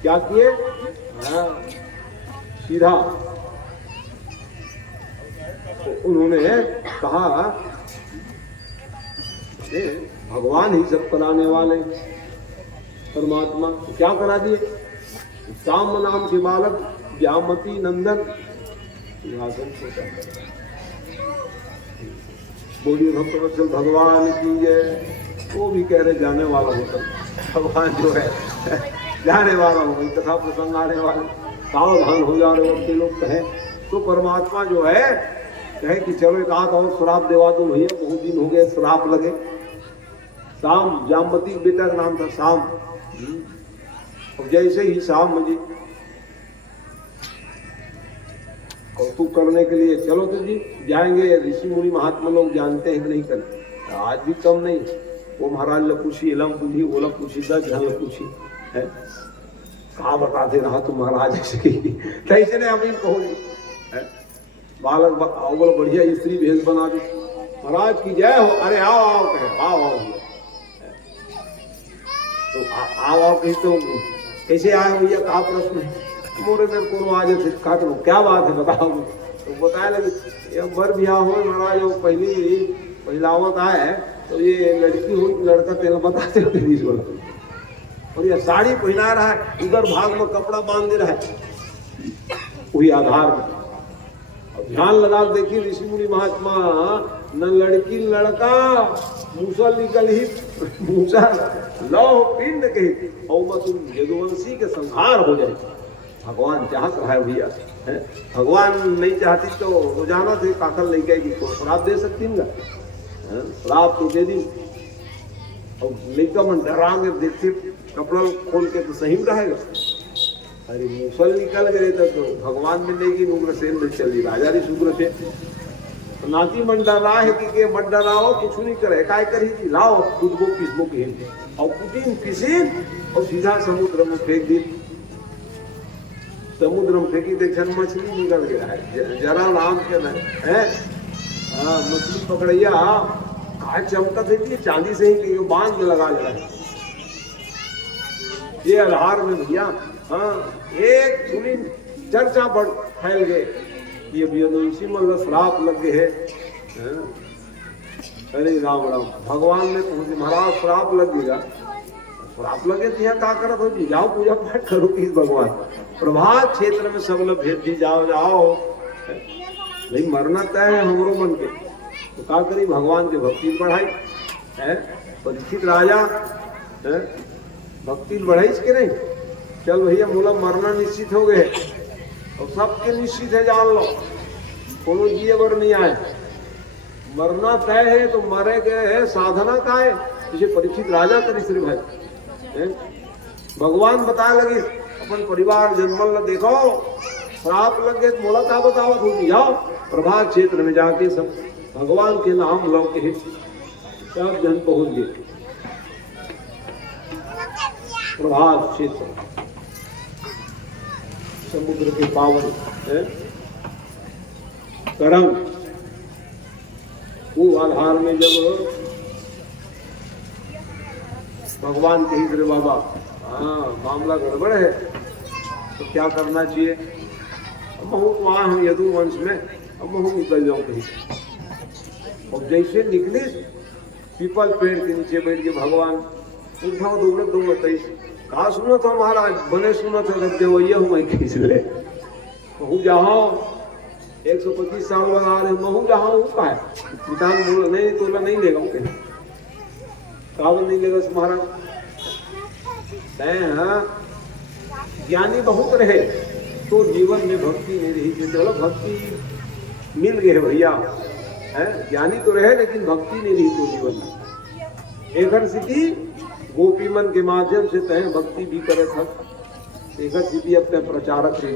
क्या किए, सीधा तो उन्होंने कहा भगवान ही सब कराने वाले परमात्मा, तो क्या करा दिए, शाम नाम के बालक व्यामती नंदन बोलिए भक्तवत्सल भगवान की जय। वो भी कह रहे जाने वाला होता, भगवान जो है जाने वाला हो, कथा प्रसंग आने वाले, सावधान हो जा रहे वक्त लोग कहे। तो परमात्मा जो है कहे कि चलो एक आध और श्राप दिवा दो भैया, बहुत दिन हो गए श्राप लगे। शाम, जामवती बेटा का नाम था शाम। और जैसे ही शाम जी कौतुक करने के लिए चलो तो जी जाएंगे, ऋषि मुनि महात्मा लोग जानते हैं कि नहीं करते, आज भी कम नहीं। वो महाराज लपूछी, इलम पूछी, ओला पूछी, 10 जन लपूछी है, कहा बताते रहा तुम महाराज ऐसे कैसे ने अमीन कहो है, बालक अव्वल बढ़िया स्त्री भेष बना दी, महाराज की जय हो, अरे आओ आओ कहे, आओ आओ तो आओ आओ कही तो कैसे आए भैया, कहा प्रश्न है, मोरे मेरे को आज कहा तो क्या बात है बताओ। तो बताया लगे एक बार ब्याह हो महाराज, वो पहलावत आए तो ये लड़की हो लड़का तेल बताते हो, और ये साड़ी पहना रहा है, उधर भाग में कपड़ा बांध दे रहा है, वही आधार में। और ध्यान लगा देखिए ऋषि मुनि महात्मा, न लड़की लड़का, मूसा निकल ही मूसा लौह पिंड के, और तुम यदुवंशी के संहार हो जाए। भगवान चाहत रहा है भैया, भगवान नहीं चाहती तो रोजाना से काकल नहीं कहेगी, तो श्राप दे सकती ना, श्राप तो दे दी। और लेकर मन डरांगे, देखते कपड़ा खोल के तो सही में रहेगा। अरे मूसल निकल गए तो भगवान में लेगी, उग्रसेन में चली, राजा री उग्रसेन तो नाती मन डरा है कि मत डराओ, कुछ नहीं करे, काय करी थी, लाओ खुद को किसको कहेंगे, और पुटीन किसी और सीधा समुद्र में फेंक दी। समुद्र में फेंकी देखन मछली निकल गया है, जरा नाम के ना है, मछली पकड़िया कहा चमका देखिए चांदी से ही बांध में लगा ले, ये आधार में भैया। एक सुनी चर्चा बढ़ फैल गए, ये यदुवंशी मतलब श्राप लग गए है। अरे राम राम, भगवान ने कहा महाराज श्राप लग गया, श्राप लगे तो यहाँ क्या करत हो जी, जाओ पूजा पाठ करो कि भगवान प्रभात क्षेत्र में सब लोग भेज दी, जाओ जाओ नहीं मरना तय है हमरो मन के, तो क्या करी भगवान की भक्ति बढ़ाई है। परीक्षित राजा है भक्ति बढ़ाई के नहीं, चल भैया बोला मरना निश्चित हो गए, और सबके निश्चित है जान लो, कोनो जिए बर नहीं आए, मरना तय है तो मरे गए है, साधना का है, इसे परीक्षित राजा करी श्री भाई। भगवान बताए लगे अपन परिवार जन्मल न देखो, श्राप लग गए तो बोला था बताओ तुम जाओ प्रभात क्षेत्र में जाके सब भगवान के नाम लो के सब जन पहुंच गए प्रभात क्षेत्र, समुद्र के पावन तरंग, वो आधार में जब भगवान के ही बाबा मामला गड़बड़ है तो क्या करना चाहिए, अब बहुत वहां हम यदुवंश में, अब बहुत निकल जाओ कहीं। और जैसे निकले पीपल पेड़ के नीचे बैठ के भगवान उठाओ दौड़त कहा सुना था महाराज, बने सुना था देवैया हूँ मैं खींच ले, कहूँ जाओ 125 साल बाद आ रहे महू जाओ का है, पिता बोला नहीं तोला नहीं लेगा, कावन नहीं लेगा महाराज। हाँ ज्ञानी बहुत रहे तो जीवन में भक्ति नहीं रही, चलो भक्ति मिल गए भैया, ज्ञानी तो रहे लेकिन भक्ति नहीं रही तो जीवन में। एक स्थिति गोपी मन के माध्यम से तय भक्ति भी करे था, एक स्थिति अपने प्रचारक से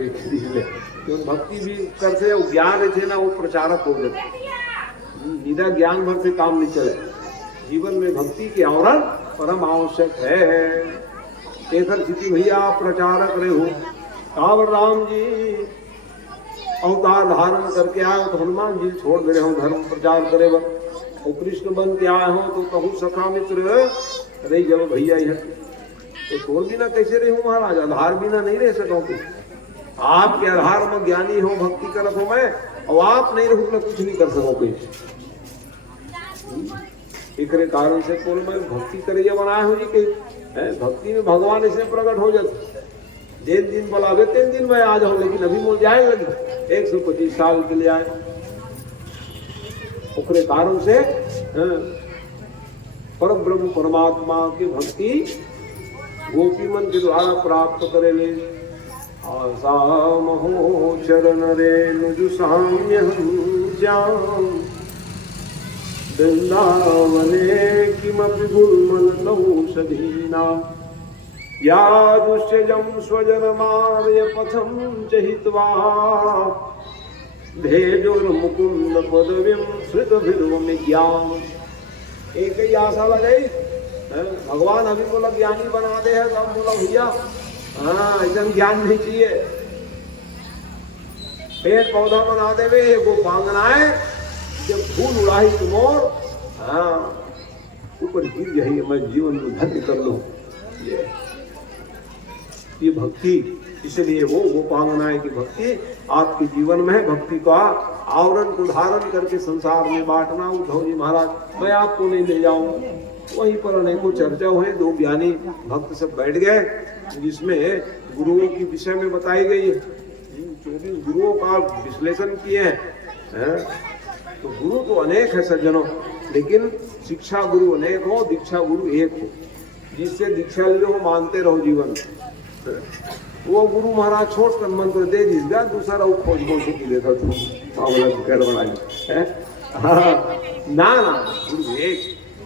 भक्ति भी करते, ज्ञान थे ना वो प्रचारक हो गए, निरा ज्ञान भर से काम नहीं चले। जीवन में भक्ति के आवरण परम आवश्यक है। शेखर सिटी भैया प्रचारक रहे हो, कांवर राम जी अवतार धारण करके आए तो हनुमान जी छोड़ दे रहे हो धर्म प्रचार करे वर, और कृष्ण बन के आए हो तो कहूँ सखा मित्र रही जब भैया ही तो तोड़ बिना कैसे रहे हो महाराज, आधार बिना नहीं रह सको। आपके आधार में ज्ञानी हो, भक्ति करत हो मैं, और आप नहीं रहो मैं कुछ नहीं कर सकोगे। एक कारण से तो मैं भक्ति करे बनाए हो जी के भक्ति में भगवान इसमें प्रकट हो जाते। जिन दिन बुलावे 3 दिन में आ जाओ, लेकिन अभी मुझे जाए लगी 125 साल के लिए आए। उसके कारण से परम ब्रह्म परमात्मा की भक्ति गोपी मन के द्वारा प्राप्त करे ले। आसाम हो चरण रेणु साम्य वृंदावने किमपि गुरुमनौषधीना यादुष्यजं स्वजनमार्य पथं च हित्वा भेजोर्मुकुंद पदवीं श्रुतभिर्वमिज्ञान। एक ही आशा लगाई भगवान अभी बोला ज्ञानी बना दे है, तो हम बोला भैया हाँ एकदम ज्ञान नहीं चाहिए, पेड़ पौधा बना देवे वो पांगनाए जब फूल उड़ाही तुमोर हाँ ऊपर गिर जाइए मैं जीवन में धन्य कर लूं। ये भक्ति, इसलिए वो पांगनाए की भक्ति आपके जीवन में है। भक्ति का आवरण को धारण करके संसार में बांटना। उद्धव जी महाराज मैं आपको नहीं ले जाऊं, वहीं पर अनेकों चर्चा हुए। 2 ज्ञानी भक्त सब बैठ गए जिसमें गुरुओं की विषय में बताई गई है। 24 गुरुओं का विश्लेषण किए हैं। तो गुरु तो अनेक है सज्जनों, लेकिन शिक्षा गुरु अनेक हो, दीक्षा गुरु एक हो, जिससे दीक्षा लो मानते रहो जीवन। वो गुरु महाराज छोट कर मंत्र दे दीजिएगा, दूसरा वो खोज बोल के देता तुम कर बनाई ना गुरु एक।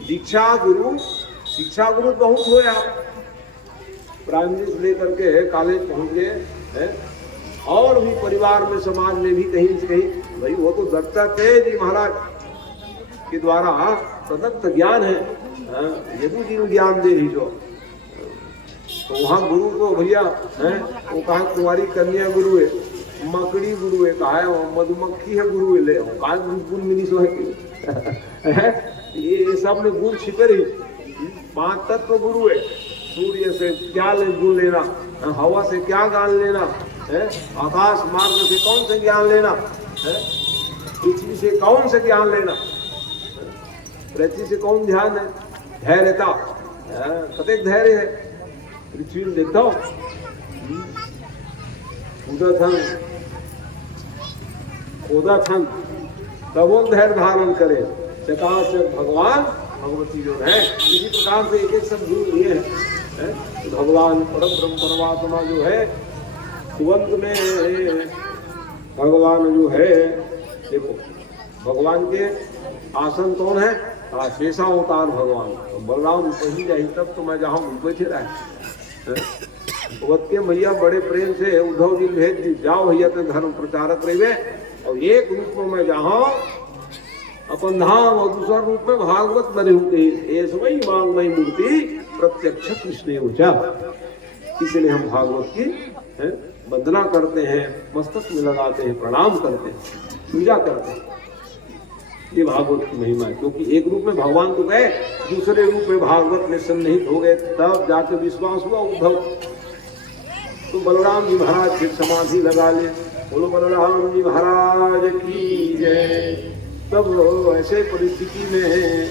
दीक्षा गुरु शिक्षा गुरु बहुत हुए। आप प्राइमरी से लेकर के कॉलेज पहुंच गए, और भी परिवार में समाज में भी कहीं से कहीं भाई वो तो दत्तात्रेय जी महाराज के द्वारा प्रदत्त ज्ञान है। यदु जी ज्ञान दे रही जो तो वहाँ गुरु को भैया है वो कहा तुम्हारी कन्या गुरु है, मकड़ी गुरु है, कहा मधुमक्खी है गुरु है, ले कहा गुण मिली सो है ये सब में गुण छिपे रही। 5 तत्व गुरु है। सूर्य से क्या गुण लेना, हवा से क्या ज्ञान लेना है, आकाश मार्ग से कौन से ज्ञान लेना है, पृथ्वी से कौन से ज्ञान लेना, पृथ्वी से कौन ध्यान है, धैर्यता कतेक धैर्य है पृथ्वी में देखता हो। खोदा थन तब वो धैर्य धारण करे। चकाचक भगवान भगवती जो है, इसी प्रकार से एक सब गुरु लिए है। भगवान परम ब्रह्म परमात्मा जो है तुरंत में भगवान जो है, देखो भगवान के आसन कौन है, शेषावतार भगवान। तो बलराम कहीं जाए तब तो मैं जहाँ उनको थे वत के भैया बड़े प्रेम से उद्धव जी भेज दी, जाओ भैया तो धर्म प्रचारक रहे। और एक रूप में मैं जहाँ अपन धाम और दूसरा रूप में भागवत बने होते ऐसवई मांग मई मूर्ति प्रत्यक्ष कृष्ण ऊंचा। इसलिए हम भागवत की वंदना करते हैं, मस्तक में लगाते हैं, प्रणाम करते हैं, पूजा करते हैं। ये भागवत की महिमा है, क्योंकि एक रूप में भगवान तो गए, दूसरे रूप में भागवत में सन्निहित हो गए, तब जाके विश्वास हुआ उद्धव। तो बलराम जी महाराज फिर समाधि लगा ले। बोलो बलराम जी महाराज की जय। तब ऐसे परिस्थिति में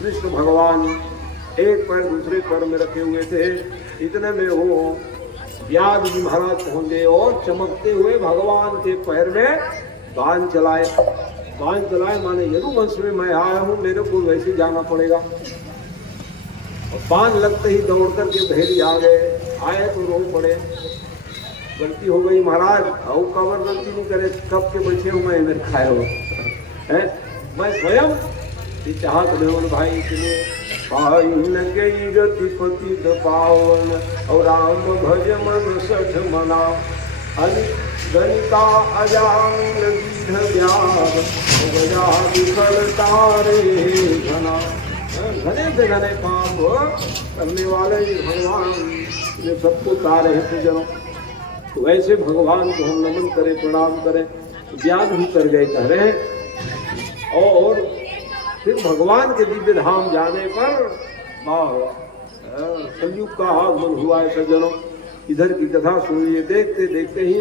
कृष्ण भगवान एक पैर दूसरे पैर में रखे हुए थे। इतने में वो व्यास जी महाराज पहुंचे और चमकते हुए भगवान के पैर में बाण चलाए। बाण चलाए माने यदुवंश में मैं आया हूँ, मेरे को वैसे जाना पड़ेगा। और बाण लगते ही दौड़ करके भैरी आ गए। आए तो रो पड़े, गलती हो गई महाराज, और कवर गलती नहीं करे, कब के बैठे हो मैं इन्हें खाए हो है? मैं स्वयं चाहत रहे भाई के लिए भाई न गई गति पति पावन और राम भज मन सठ मना गणिता अजान व्याध गया विफल तारे घना। घने से घने पाप करने वाले भगवान ने सबको तारे हैं पूजनों। तो वैसे भगवान को हम नमन करें, प्रणाम करें, ज्ञान भी कर गए कह रहे हैं। और फिर भगवान के दिव्य धाम जाने पर कलयुग का आगमन हुआ है सज्जनों। इधर की कथा सुनिए। देखते देखते ही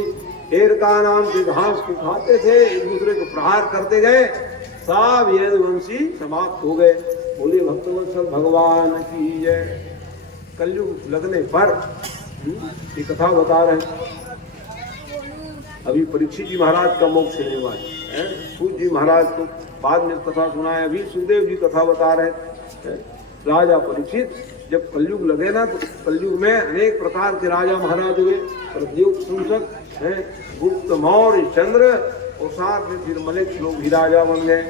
एरका नाम के घास को खाते थे, एक दूसरे को प्रहार करते गए, सब यदुवंशी समाप्त हो गए। बोले भक्तवत्सल भगवान की जय। कलयुग लगने पर ये कथा बता रहे। अभी परीक्षित जी महाराज का मोक्ष होने वाले हैं। सूत जी महाराज को बाद में कथा सुनाए। अभी सुखदेव जी कथा बता रहे। राजा परीक्षित जब कलयुग लगे ना, तो कलयुग में अनेक प्रकार के राजा महाराज हुए। प्रद्युम्न शुंसक हैं, गुप्त, मौर्य, चंद्र, और साथ में फिर मलिक लोग भी राजा बन गए।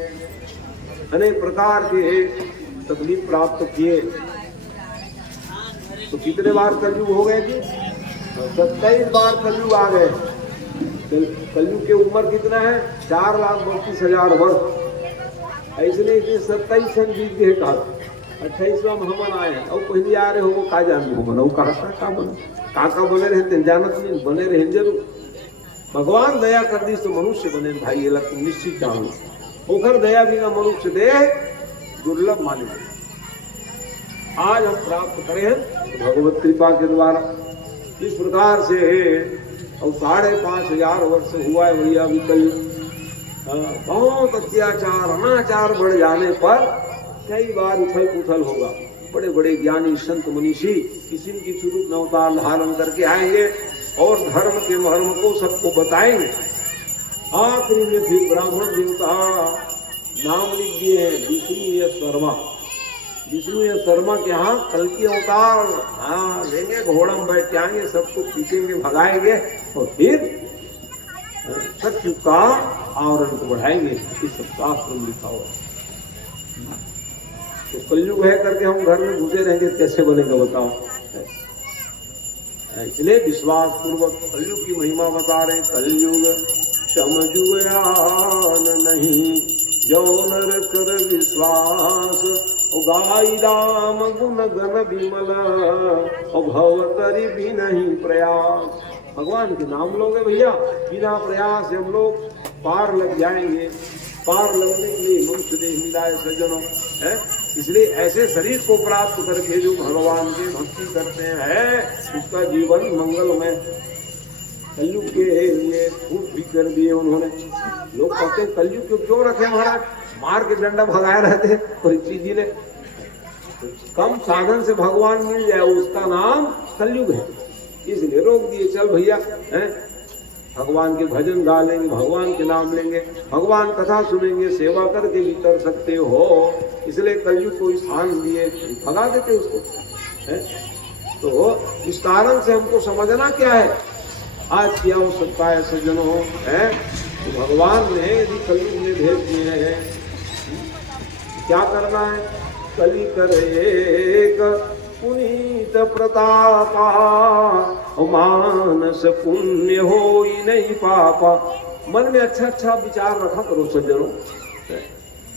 अनेक प्रकार के तकलीफ प्राप्त किए। तो कितने बार कलयुग हो गए जी? 27 बार कलयुग आ गए। कलयुग की उम्र कितना है? 4,32,000 वर्ष। ऐसे 27 सन बीत गए। कहा 28वां हमन आए और पहले आ रहे हो का जान हो बनो काका बने रहते जानत नहीं, बने रहे जरूर। भगवान दया कर दी तो मनुष्य बने भाई, ये लग निश्चित जानो। ओखर दया बिना मनुष्य दे दुर्लभ माने। आज हम प्राप्त करें हैं भगवत कृपा के द्वारा। इस प्रकार से और 5,500 वर्ष हुआ है भैया अभी कल। बहुत अत्याचार अनाचार बढ़ जाने पर कई बार उथल पुथल होगा। बड़े बड़े ज्ञानी संत मनीषी किसी न किसी रूप में अवतार धारण करके आएंगे और धर्म के मर्म को सबको बताएंगे। आखिरी में फिर ब्राह्मण देवता नाम लिख दिए हैं विष्णु शर्मा। विष्णु शर्मा के यहाँ कल की अवतार लेंगे, घोड़ा में बैठ के आएंगे, सबको पीटेंगे, भगाएंगे और फिर सत्युग का आवरण को बढ़ाएंगे। इस शास्त्र में लिखा हुआ। तो कलयुग है करके हम घर में घुसे रहेंगे, कैसे बनेगा बताओ। इसलिए विश्वास पूर्वक कलयुग की महिमा बता रहे। कलयुग समझुयान नहीं जो नर कर विश्वास, गाई राम गुण गण विमल भव तरी भी नहीं प्रयास। भगवान के नाम लोगे भैया, बिना प्रयास हम लोग पार लग जाएंगे। पार लगने के लिए मनुष्य देह मिला है सज्जनों है। इसलिए ऐसे शरीर को प्राप्त करके जो भगवान की भक्ति करते हैं उसका जीवन मंगलमय। कलयुग के लिए खूब भी कर दिए उन्होंने। लोग कहते हैं कलयुग को क्यों रखे महाराज, मार के डंडा भगाए रहते परीक्षित जी ने। कम साधन से भगवान मिल जाए उसका नाम कलयुग है, इसलिए रोक दिए। चल भैया है, भगवान के भजन गा लेंगे, भगवान के नाम लेंगे, भगवान कथा सुनेंगे, सेवा करके भी कर सकते हो, इसलिए कलयुग को स्थान दिए, भगा देते उसको है। तो इस कारण से हमको समझना क्या है, आज क्या हो सकता है सज्जनों है। तो भगवान ने यदि कलयुग में भेज दिए हैं, क्या करना है। कली करे पुनीत प्रतापा, मानस पुण्य हो नहीं पापा। मन में अच्छा अच्छा विचार रखा करो सज्जनों।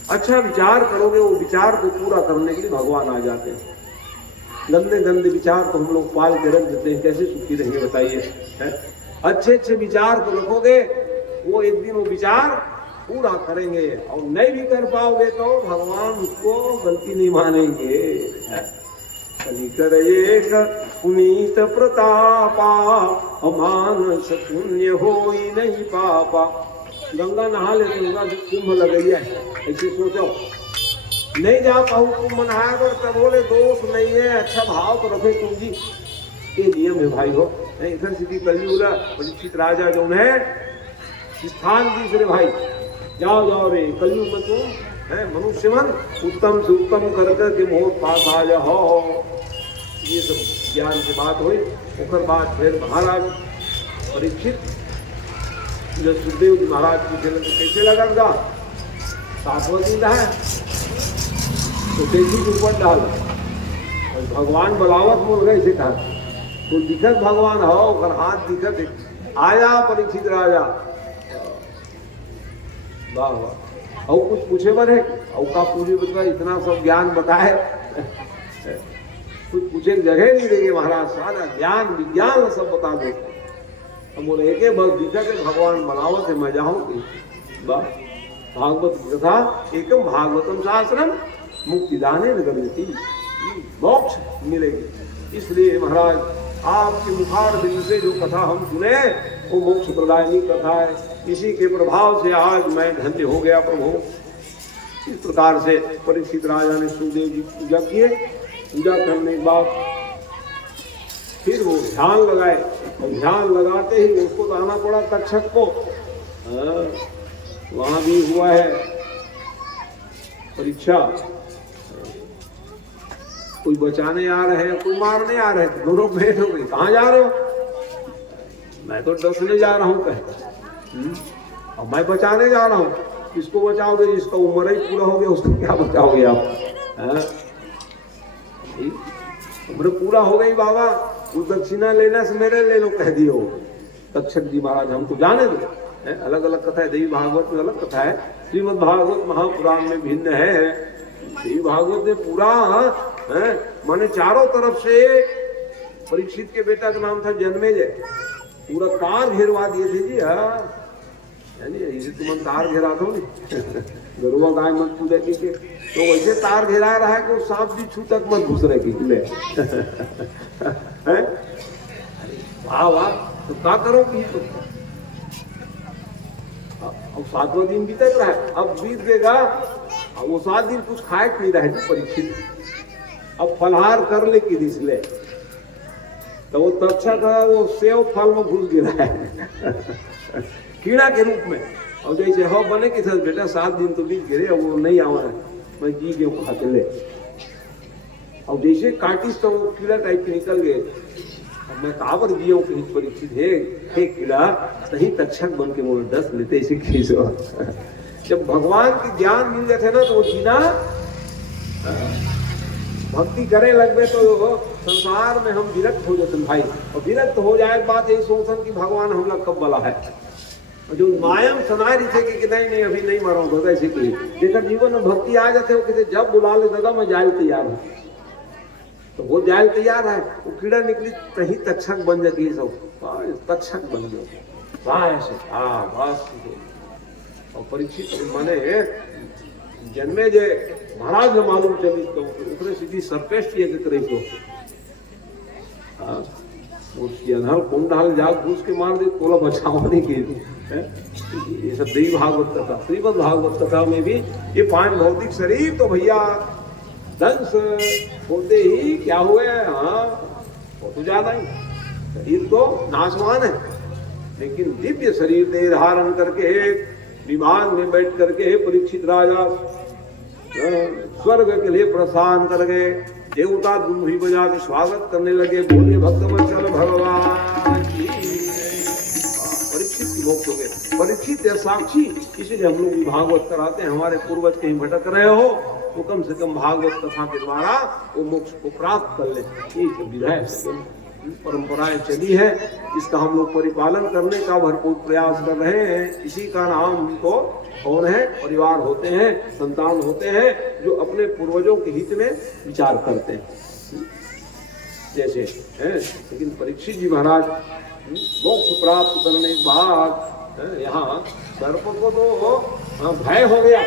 अच्छा विचार करोगे, वो विचार को पूरा करने के लिए भगवान आ जाते हैं। गंदे गंदे विचार तो हम लोग पाल के रख देते हैं, कैसे सुखी रहेंगे बताइए। अच्छे अच्छे विचार को रखोगे, वो एक दिन वो विचार पूरा करेंगे। और नहीं भी कर पाओगे तो भगवान उसको गलती नहीं मानेंगे। कलिकर एक पुनीत प्रतापा, मानस पुण्य हो नहीं पापा। गंगा नहा ले, गंगा कुंभ लगैया ऐसे सोचो। नहीं जा पाऊ कुंभ नहाया कर, तब बोले दोष नहीं है, अच्छा भाव तो रखे तुम जी। ये नियम है भाई हो। नहीं इधर सीधी कलयुग परीक्षित राजा जो है स्थान तीसरे भाई, जाओ जाओ रे कलयुग में तुम है मनुष्य मन उत्तम से उत्तम कर के मोह पास आ जाओ। ये सब ज्ञान की बात हुई। उसके बाद फिर महाराज परीक्षित जब सुखदेव जी महाराज पूछे लगे कैसे लगेगा, 7वां दिन है तो तेजी के ऊपर डाल और भगवान बलावत बोल गए से कहा तो दिखत भगवान हो और हाथ दिखत आया परीक्षित राजा। वाह वाह। और कुछ पूछे बने और का पूरी बता इतना सब ज्ञान बताए कुछ पूछे जगह नहीं देंगे महाराज, सारा ज्ञान विज्ञान सब बता दे। हम बोले एक बस दिखा के भगवान बनावत है मैं जाऊं की भागवत कथा एकम भागवतम शास्त्रम मुक्तिदाने गम्यति, मोक्ष मिलेगी। इसलिए महाराज आपके मुखार बिंद से जो कथा हम सुने वो मोक्ष प्रदायनी कथा है। इसी के प्रभाव से आज मैं धन्य हो गया प्रभु। इस प्रकार से परीक्षित राजा ने सुखदेव जी की पूजा किए। पूजा करने के बाद फिर वो ध्यान लगाए और ध्यान लगाते ही उसको तो आना पड़ा तक्षक को। वहां भी हुआ है परीक्षा, कोई बचाने आ रहे हैं कोई मारने आ रहे हैं, दोनों भेंट हो गई। कहाँ जा रहे हो? मैं तो डसने जा रहा हूँ कहे, अब मैं बचाने जा रहा हूँ। किसको बचाओगे? जिसका उम्र ही पूरा हो गया उसको क्या बचाओगे आप? उम्र पूरा हो गई बाबा, वो दक्षिणा लेने से मेरे ले लो कह दियो तक्षक जी महाराज, हमको जाने दो। अलग अलग कथा है, देवी भागवत में अलग कथा है, श्रीमद् भागवत महापुराण में भिन्न है। देवी भागवत में पूरा माने चारों तरफ से परीक्षित के बेटा का नाम था जन्मेजय, पूरा तार घेरवा दिए थे जी। इसे तुम तार घेरा दो गरुआ गाय मत कूदे की के, तो वैसे तार घेरा रहा है कि सांप भी छू तक मत घुस रहे की वाह वाह। तो क्या करोगी? तो अब 7वां दिन बीतक रहा है, अब बीत देगा। अब वो 7 दिन कुछ खाए नहीं रहे थे परीक्षित, अब फलहार कर ले कि इसलिए तो वो तक्षक वो सेव फल में घुस गिरा है कीड़ा के रूप में। और जैसे हो बने कि सर बेटा 7 दिन तो बीत गए, वो नहीं आवा है, मैं जी गए खा के ले। और जैसे काटिस तो वो कीड़ा टाइप के निकल गए। अब मैं कावर जियो कहीं परीक्षित है कीड़ा सही तक्षक बन के बोल 10 लेते ऐसे खींचो। जब भगवान की ज्ञान मिल जाते ना तो वो जीना भक्ति करे लगवे तो संसार में हम विरक्त हो जाते भाई। और विरक्त हो जाए बात यही सोचन कि भगवान हम लोग कब बोला है। जो मायम सुना रही थे कि नहीं अभी नहीं मरो दादा ऐसे की लेकिन जीवन में भक्ति आ जाते हो कहते जब बुला ले दादा मैं जायल तैयार हूँ, तो वो जायल तैयार है। वो कीड़ा निकली कहीं तक्षक बन जाती है, सब तक्षक बन गए बस। और परीक्षित माने जन्मे जे महाराज ने मालूम चली तो उसने सीधी सरपेस्ट ये करे तो उसकी अनहल कुंडल जाग घुस के मार दे, कोला बचाव नहीं की। ये सब देवी भागवत कथा, श्रीमद् भागवत कथा में भी ये 5 भौतिक शरीर तो भैया दंश होते ही क्या हुए, हाँ वो तो ज्यादा ही शरीर तो नाशवान है, लेकिन दिव्य शरीर दे धारण करके विमान में बैठ करके परीक्षित राजा स्वर्ग के लिए प्रस्थान कर गए। देवता दुम्भी बजा के स्वागत करने लगे, बोले भक्तवत्सल भगवान की। परीक्षित की मोक्ष हो गए। परीक्षित या साक्षी, इसीलिए हम लोग भागवत कराते हैं। हमारे पूर्वज कहीं भटक रहे हो तो कम से कम भागवत कथा के द्वारा वो मोक्ष को प्राप्त कर ले। ये विधा है, परंपराएं चली है, इसका हम लोग परिपालन करने का भरपूर प्रयास कर रहे हैं। इसी का नाम तो कौन है? परिवार होते हैं, संतान होते हैं जो अपने पूर्वजों के हित में विचार करते हैं जैसे है। लेकिन परीक्षित जी महाराज मोक्ष प्राप्त करने के बाद यहाँ सर्प को तो भय हो गया,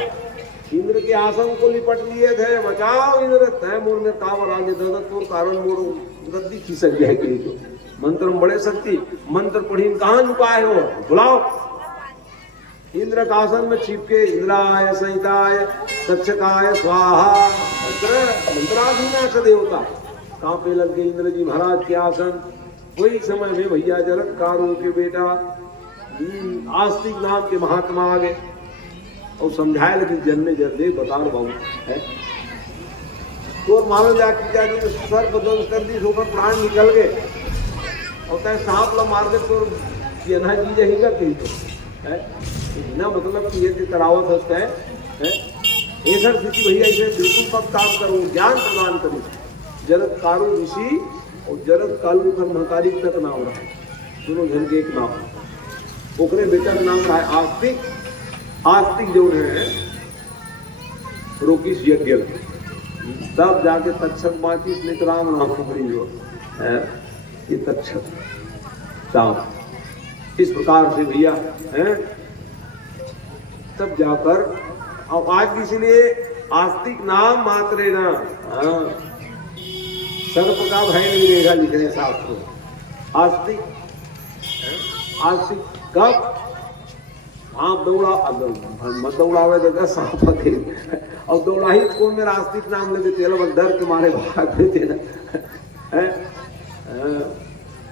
इंद्र के आसन को लिपट लिए थे, बचाओ इंद्र तय मोर में कावर आगे ददत और कारण मोर गद्दी खिसक जाए कि तो मंत्र में बड़े शक्ति, मंत्र पढ़ी कहाँ लुकाए हो, बुलाओ। इंद्र का आसन में छिपके इंद्राय संहिताय तक्षकाय स्वाहा मंत्राधीना देवता कांपे लग गए इंद्र जी महाराज के आसन। वही समय में भैया जरक कारू के बेटा आस्तिक नाम के महात्मा आ गए और समझाए लगे जन्मे जल्दी बता बाबू है तो मानो जाके क्या जी सर बदल कर दी, होकर प्राण निकल गए और तय सांप ला मार दे तो ये ना जी जाएगा कहीं तो है ना, मतलब कि ये तरावत हंसता है ऐसा स्थिति भैया इसे बिल्कुल सब काम करो, ज्ञान प्रदान करो। जरद कारू ऋषि और जरद कालू का महतारी तक नाम रहा, दोनों जन के एक नाम। ओकरे बेटा का नाम रहा है आस्तिक आस्तिक जो है रोकिस यज्ञ तब जाके तक्षक बाकी नितराम नाम खबरी जो ये तक्षक साहब इस प्रकार से भैया है तब जाकर अब आज इसलिए आस्तिक नाम मात्रे ना सर्प का भय नहीं रहेगा लिख रहे शास्त्र आस्तिक आस्तिक कब आप दौड़ा मत दौड़ावे तो सांप और दौड़ा ही कौन मेरा आस्तिक नाम ले देते लोग डर के मारे भाग देते ना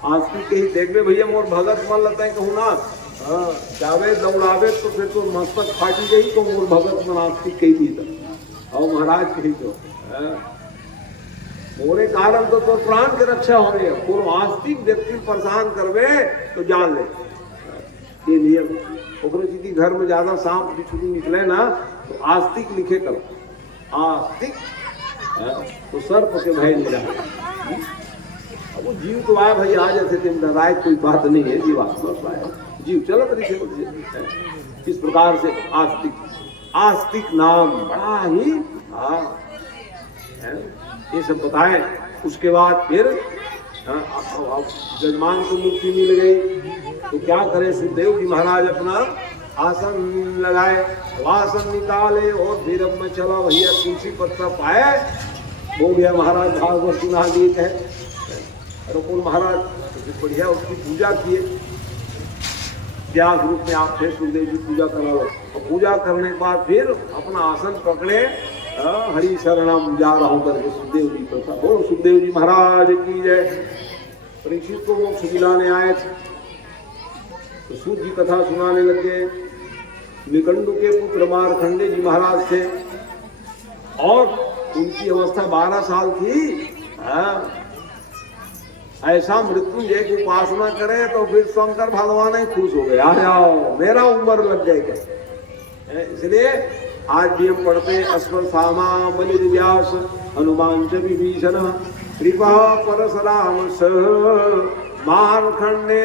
आस्तिक के ही देखबे भैया मोर भगत मन लगता है कहूँ ना जावे दौड़ावे तो फिर तो मस्तक फाटी गई तो मोर भगत मन आस्तिक कही थी तो और महाराज कही तो मोरे कारण तो प्राण की रक्षा हो रही है पूर्व आस्तिक व्यक्ति परेशान करवे तो जान ले ये नियम जी घर में ज्यादा सांप बिच्छू निकले ना तो आस्तिक लिखे करो आस्तिक तो सर्प के भय नहीं रहा अब वो जीव तो आया भाई आ जाते थे डराए कोई बात नहीं है जीवात्मा जीव चलो तरीके इस प्रकार से आस्तिक नाम बड़ा ही ये सब बताए उसके बाद फिर जजमान को मुक्ति मिल गई तो क्या करे सुखदेव जी महाराज अपना आसन लगाए आसन निकाले और फिर अब मैं चला भैया तुलसी पत्ता पाए हो गया महाराज भागवत सुना गीत है रुकुल महाराज तो बढ़िया उसकी पूजा किए व्यास रूप में आप थे सुखदेव जी पूजा करा लो और पूजा करने के बाद फिर अपना आसन पकड़े हरि शरणम जा रहा हूं करके सुखदेव जी प्रसाद बोलो सुखदेव जी महाराज की जय परीक्षित को मोक्ष दिलाने आए थे तो सूत जी कथा सुनाने लगे निकंडु के पुत्र मारखंडे जी महाराज थे और उनकी अवस्था 12 साल थी ऐसा मृत्युंजय की उपासना करे तो फिर शंकर भगवान ही खुश हो गए आ जाओ मेरा उम्र लग जाएगा इसलिए आज भी हम पढ़ते अश्वत्थामा बलिर्व्यास हनुमान च विभीषण कृपा परशुराम मारखंडे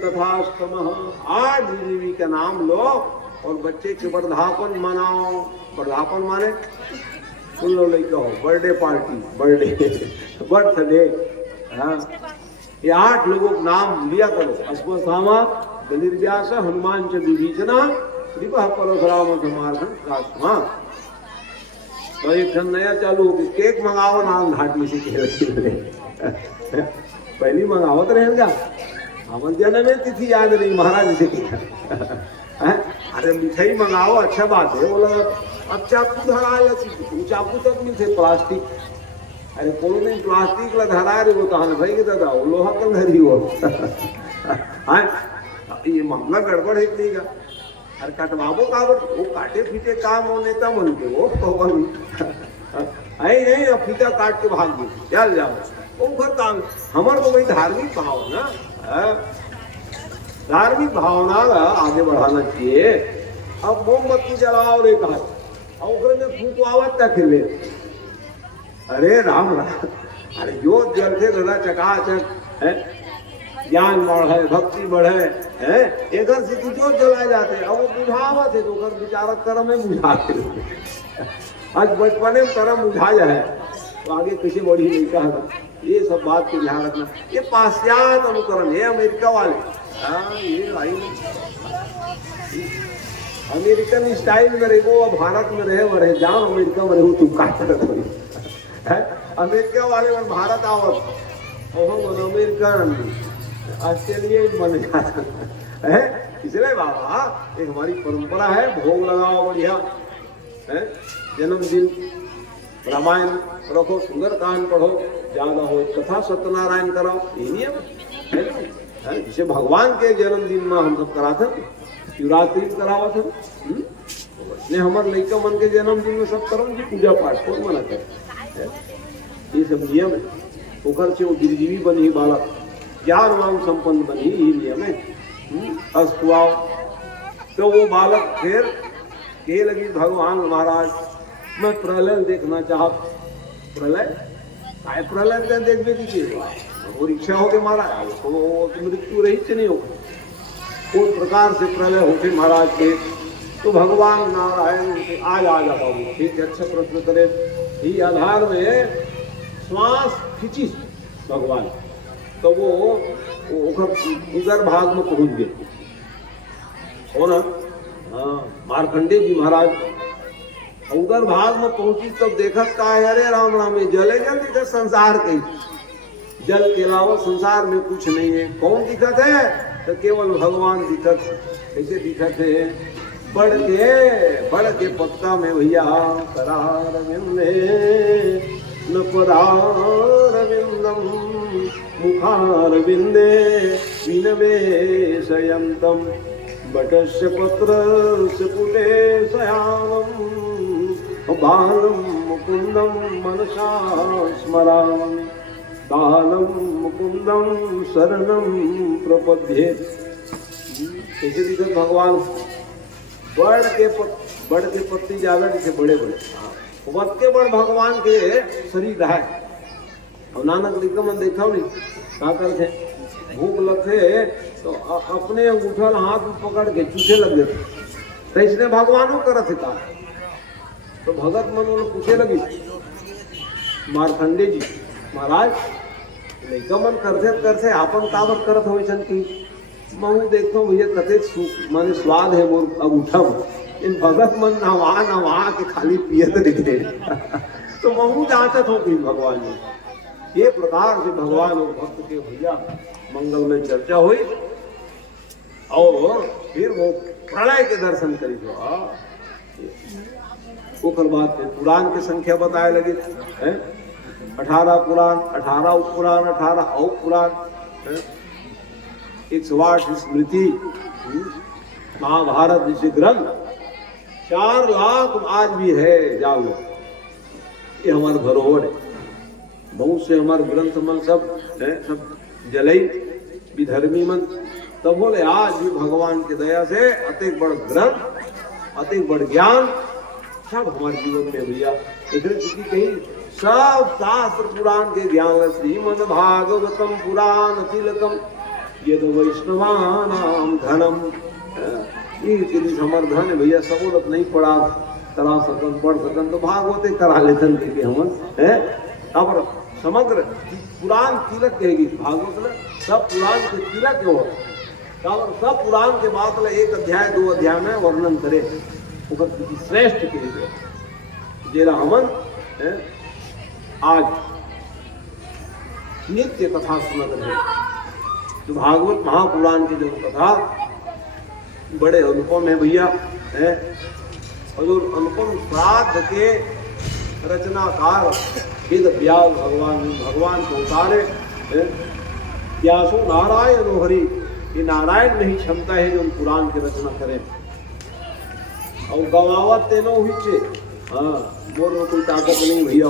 तथास्तम आज देवी का नाम लो और बच्चे के वर्धापन मनाओ वर्धापन माने सुन लो लड़का हो बर्थडे पार्टी बर्थडे हाँ ये 8 लोगों का नाम लिया करो अश्वत्थामा बलिर्व्यास हनुमान च विभीषण कृपा परशुराम मारखंड तो एक नया चालू हो केक मंगाओ नाम घाटी से पहली मंगाओ तो रहेगा हमारे जन्म में तिथि याद नहीं महाराज से अरे मिठाई मंगाओ अच्छा बात है बोला अब चाकू धरा चाकू तक मिलते प्लास्टिक अरे कोनो नहीं प्लास्टिक ला धरा रे वो कहां भाई के दादा वो लोहा का धरी हो ये मामला गड़बड़ है नहीं का अरे कटवाबो का वो काटे फीटे काम होने तब उनके वो पवन आई नहीं अब फीता काट के भाग गए चल जाओ वो घर काम हमारे को वही धार्मिक भाव ना धार्मिक भावना आगे बढ़ाना चाहिए अब मोमबत्ती जलाओ रे कहा और में फूको आवत तक ले अरे राम अरे जो जलते दादा चकाचक है ज्ञान बढ़े भक्ति बढ़े है एक से तो जो जलाए जाते अब वो बुझावत है तो कर विचारक कर्म में बुझाते आज बचपने में कर्म बुझा जाए तो आगे किसी बड़ी नहीं कहा ये सब बात को ध्यान रखना ये पाश्चात्य अनुकरण है अमेरिका वाले ये अमेरिकन स्टाइल में रहे वो भारत में रहे जाओ अमेरिका में रहो तुम का अमेरिका वाले में भारत आवत और अमेरिकन ऑस्ट्रेलिया बन जाता है इसलिए बाबा एक हमारी परंपरा है भोग लगाओ बढ़िया है जन्मदिन रामायण रखो सुंदर कांड पढ़ो ज्यादा हो कथा सत्यनारायण कराओ ये नियम है जिसे भगवान के जन्मदिन में हम सब कराते शिवरात्रि करावा था ने हमारे लड़का मन के जन्मदिन में सब करो जी पूजा पाठ कौन मना करे ये सब नियम है पोखर से वो गिरजीवी बनी बालक ज्ञानवान संपन्न बनी ये नियम है अस्तुआओ तो वो बालक फिर कहे लगी भगवान महाराज मैं प्रलय देखना चाह प्रलय देखने दीजिए और इच्छा हो गई महाराज तो मृत्यु रहित नहीं होगा उस प्रकार से प्रलय होते महाराज के तो भगवान नारायण आज आ जा बाबू, ठीक है, अच्छा प्रश्न करे। ही आधार में श्वास खींची भगवान, तो वो उधर भाग में पहुंच गए हो ना। हाँ, मारकंडे जी महाराज उधर भाग में पहुंची तब देखत का है, अरे राम राम, ये जले जल संसार के, जल के अलावा संसार में कुछ नहीं है। कौन दिखत है? तो केवल भगवान दिखत। कैसे दिखत है? बढ़ के पत्ता में भैया करार विंदे न परार विंदम मुखार विंदे विनवेशयंतम बटस्य पत्रस्य पुटे शयानम बालम मुकुंदम मनसा स्मरामि बालम मुकुंदम शरणम प्रपद्ये। कैसे दिखत भगवान? बढ़ के पत्ती ज्यादा जैसे बड़े बड़े वत के बड़ भगवान के शरीर है। और नानक लिखम देखा नहीं का करते, भूख लगते तो अपने उठल हाथ में पकड़ के चूसे लग जाते, तो इसने भगवानों करत है काम। तो भगत मन पूछे लगी मारकंडे जी महाराज, लैका मन करते आपन काबर करत हो ऐसा की? मैं देखता हूँ भैया कते माने स्वाद है मोर अब उठब, इन भगत मन नवा के खाली पियत दिखते तो मैं जांचत हूँ कि भगवान ने ये प्रकार से भगवान और भक्त के भैया मंगल में चर्चा हुई। और फिर वो प्रलय के दर्शन करी। ओकर बाद फिर पुराण की संख्या बताए लगे हैं, 18 पुराण, 18 उपपुराण, 18 औपुराण, 108 स्मृति, महाभारत जैसे ग्रंथ 4 लाख आज भी है। जाओ, ये हमारे धरोहर है। बहुत से हमारे ग्रंथ मन सब है, सब जलई विधर्मी मन, तब बोले आज भी भगवान की दया से अतिक बड़ ग्रंथ, अतिक बड़ ज्ञान सब हमारे जीवन में भैया। इसलिए कहीं सब शास्त्र पुराण के ज्ञान, श्रीमद् भागवतम पुराण तिलकम यद वैष्णवानाम धनम, ये हमार धन है भैया। सबोलत नहीं पढ़ा करा सकन, पढ़ सकन तो भागवते करा लेतन के हमन है। अब समग्र पुराण तिलक कहेगी भागवत में, सब पुराण के तिलक हो, सब पुराण के बाद 1 अध्याय 2 अध्याय में वर्णन करे श्रेष्ठ के जेरा हमन आज नित्य कथा सुनत रहे। जो भागवत महापुराण की जो कथा बड़े अनुपम है भैया है। और जो अनुपम श्राद्ध के रचनाकार वेद व्यास भगवान को उतारे व्यासो नारायण हरि, ये नारायण में ही क्षमता है जो पुराण की रचना करें। और गवावत तेनो ही चे, हाँ मोर में कोई ताकत नहीं भैया,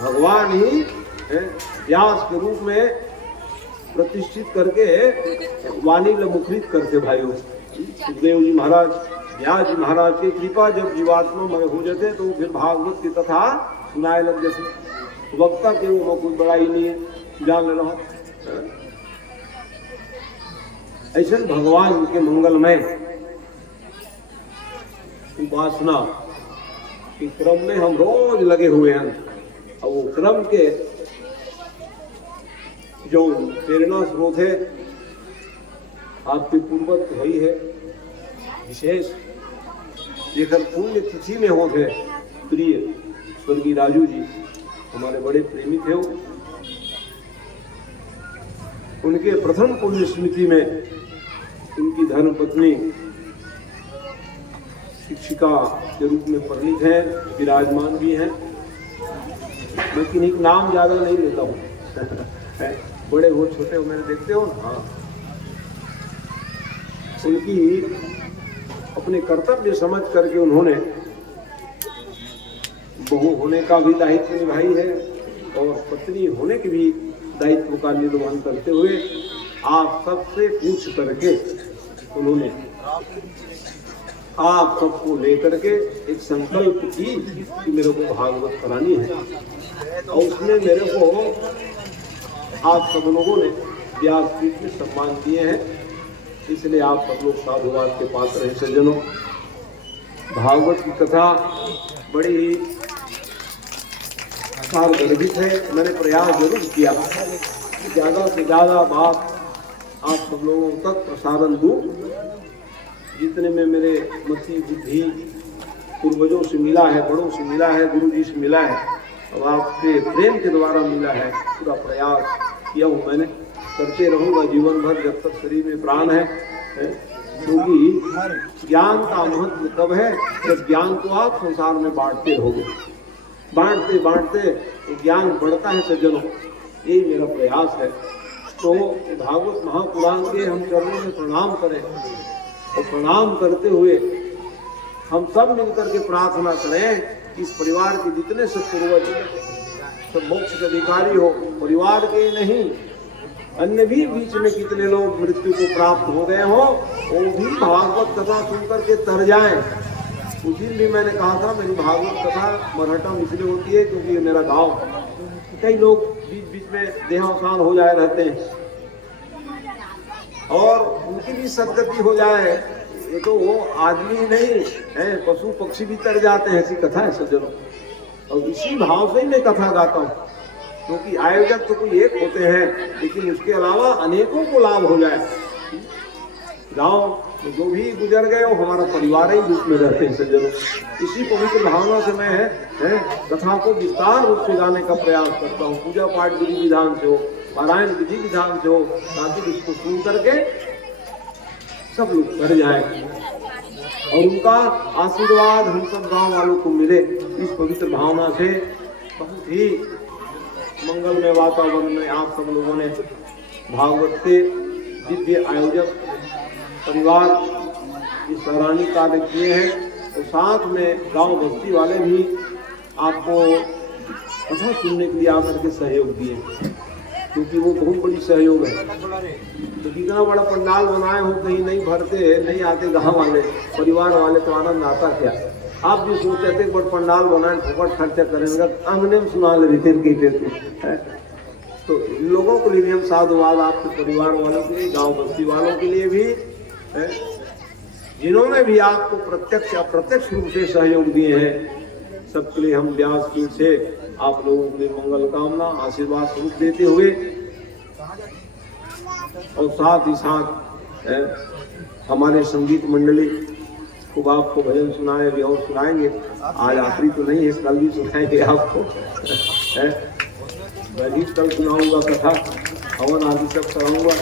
भगवान ही व्यास के रूप में प्रतिष्ठित करके वाणी मुखरित करते भाइयों। सुखदेव जी महाराज, व्यास जी महाराज की कृपा जब जीवात्मा में हो जाते तो फिर भागवत की कथा सुनाए लग जाते। वक्ता के वो कोई बड़ा ही नहीं है, जान ले रहा। ऐसे भगवान के मंगलमय उपासना के क्रम में हम रोज लगे हुए हैं। और वो क्रम के जो प्रेरणा स्रोत है आपके पूर्वज वही है। विशेष जेकर पुण्य तिथि में होते प्रिय स्वर्गीय राजू जी हमारे बड़े प्रेमी थे। उनके प्रथम पुण्य स्मृति में उनकी धर्म पत्नी शिक्षिका के रूप में परिणित है, विराजमान भी हैं। मैं किन्हीं नाम ज्यादा नहीं लेता हूँ बड़े हो छोटे हो मैंने देखते हो ना। हाँ, उनकी अपने कर्तव्य समझ करके उन्होंने बहू होने का भी दायित्व निभाई है और पत्नी होने के भी दायित्व का निर्वहन करते हुए आप सबसे पूछ करके उन्होंने आप सबको लेकर के एक संकल्प की कि मेरे को भागवत करानी है। और उसमें मेरे को आप सब लोगों ने व्यासपीठ में सम्मान दिए हैं, इसलिए आप सब लोग साधुवाद के पात्र हैं सज्जनों। भागवत की कथा बड़ी ही सारगर्भित है। मैंने प्रयास जरूर किया ज़्यादा से ज़्यादा बात आप सब लोगों तक प्रसारण दूं। जितने में मेरे मति बुद्धि पूर्वजों से मिला है, बड़ों से मिला है, गुरु जी से मिला है और आपके प्रेम के द्वारा मिला है, पूरा प्रयास किया हूँ मैंने, करते रहूँगा जीवन भर जब तक शरीर में प्राण है। क्योंकि ज्ञान का महत्व तब है जब ज्ञान को आप संसार में बांटते रहोगे। बांटते बांटते ज्ञान बढ़ता है सज्जनों, यही मेरा प्रयास है। तो भागवत महापुराण के हम चरणों में प्रणाम करें और प्रणाम करते हुए हम सब मिलकर के प्रार्थना करें कि इस परिवार के जितने सब पूर्वज सब मोक्ष के अधिकारी हो, परिवार के नहीं अन्य भी बीच में कितने लोग मृत्यु को प्राप्त हो गए हो, वो भी भागवत कथा सुनकर के तर जाएं। उस दिन भी मैंने कहा था मेरी भागवत कथा मराठा इसलिए होती है क्योंकि मेरा गांव कई लोग बीच बीच में देहावसान हो जाए रहते हैं और उनकी भी सदगति हो जाए। ये तो वो आदमी नहीं है, पशु पक्षी भी तर जाते हैं, ऐसी कथा है सज्जनों। और इसी भाव से मैं कथा गाता हूँ क्योंकि आयोजक तो कोई एक होते हैं लेकिन उसके अलावा अनेकों को लाभ हो जाए। गाँव जो भी गुजर गए वो हमारा परिवार ही रूप में रहते हैं सज्जनों। इसी पवित्र भावना से मैं कथा को विस्तार रूप से गाने का प्रयास करता हूँ। पूजा पाठ विधि विधान से हो, पारायण विधि विधान से हो, ताकि इसको सुन करके सब लोग कर जाए और उनका आशीर्वाद हम सब गांव वालों को मिले। इस पवित्र भावना से बहुत ही मंगलमय वातावरण में आप सब लोगों ने भागवत के दिव्य आयोजक परिवार इस सराहनीय कार्य किए हैं और साथ में गांव बस्ती वाले भी आपको कथा सुनने के लिए आकर के सहयोग दिए, क्योंकि वो बहुत बड़ी सहयोग है। तो कितना बड़ा पंडाल बनाए हो, कहीं नहीं भरते, नहीं आते गाँव वाले परिवार वाले तो आनंद आता क्या। आप भी सोचते थे बड़ा पंडाल बनाए, फोकट खर्चा करेंगे, अंगने में सुना ले रहे। तो इन लोगों के लिए भी हम साधुवाद आपके परिवार वालों के लिए, गाँव बस्ती वालों के लिए भी जिन्होंने भी आपको प्रत्यक्ष अप्रत्यक्ष रूप से सहयोग दिए हैं, सबके लिए हम व्यास जी से आप लोगों के लिए मंगल कामना आशीर्वाद स्वरूप देते हुए और साथ ही साथ हमारे संगीत मंडली खूब आपको भजन सुनाए भी और सुनाएंगे। आज आखिरी तो नहीं है, कल भी सुनाएंगे आपको। मैं भी कल सुनाऊंगा कथा, हवन आदि सब कराऊंगा,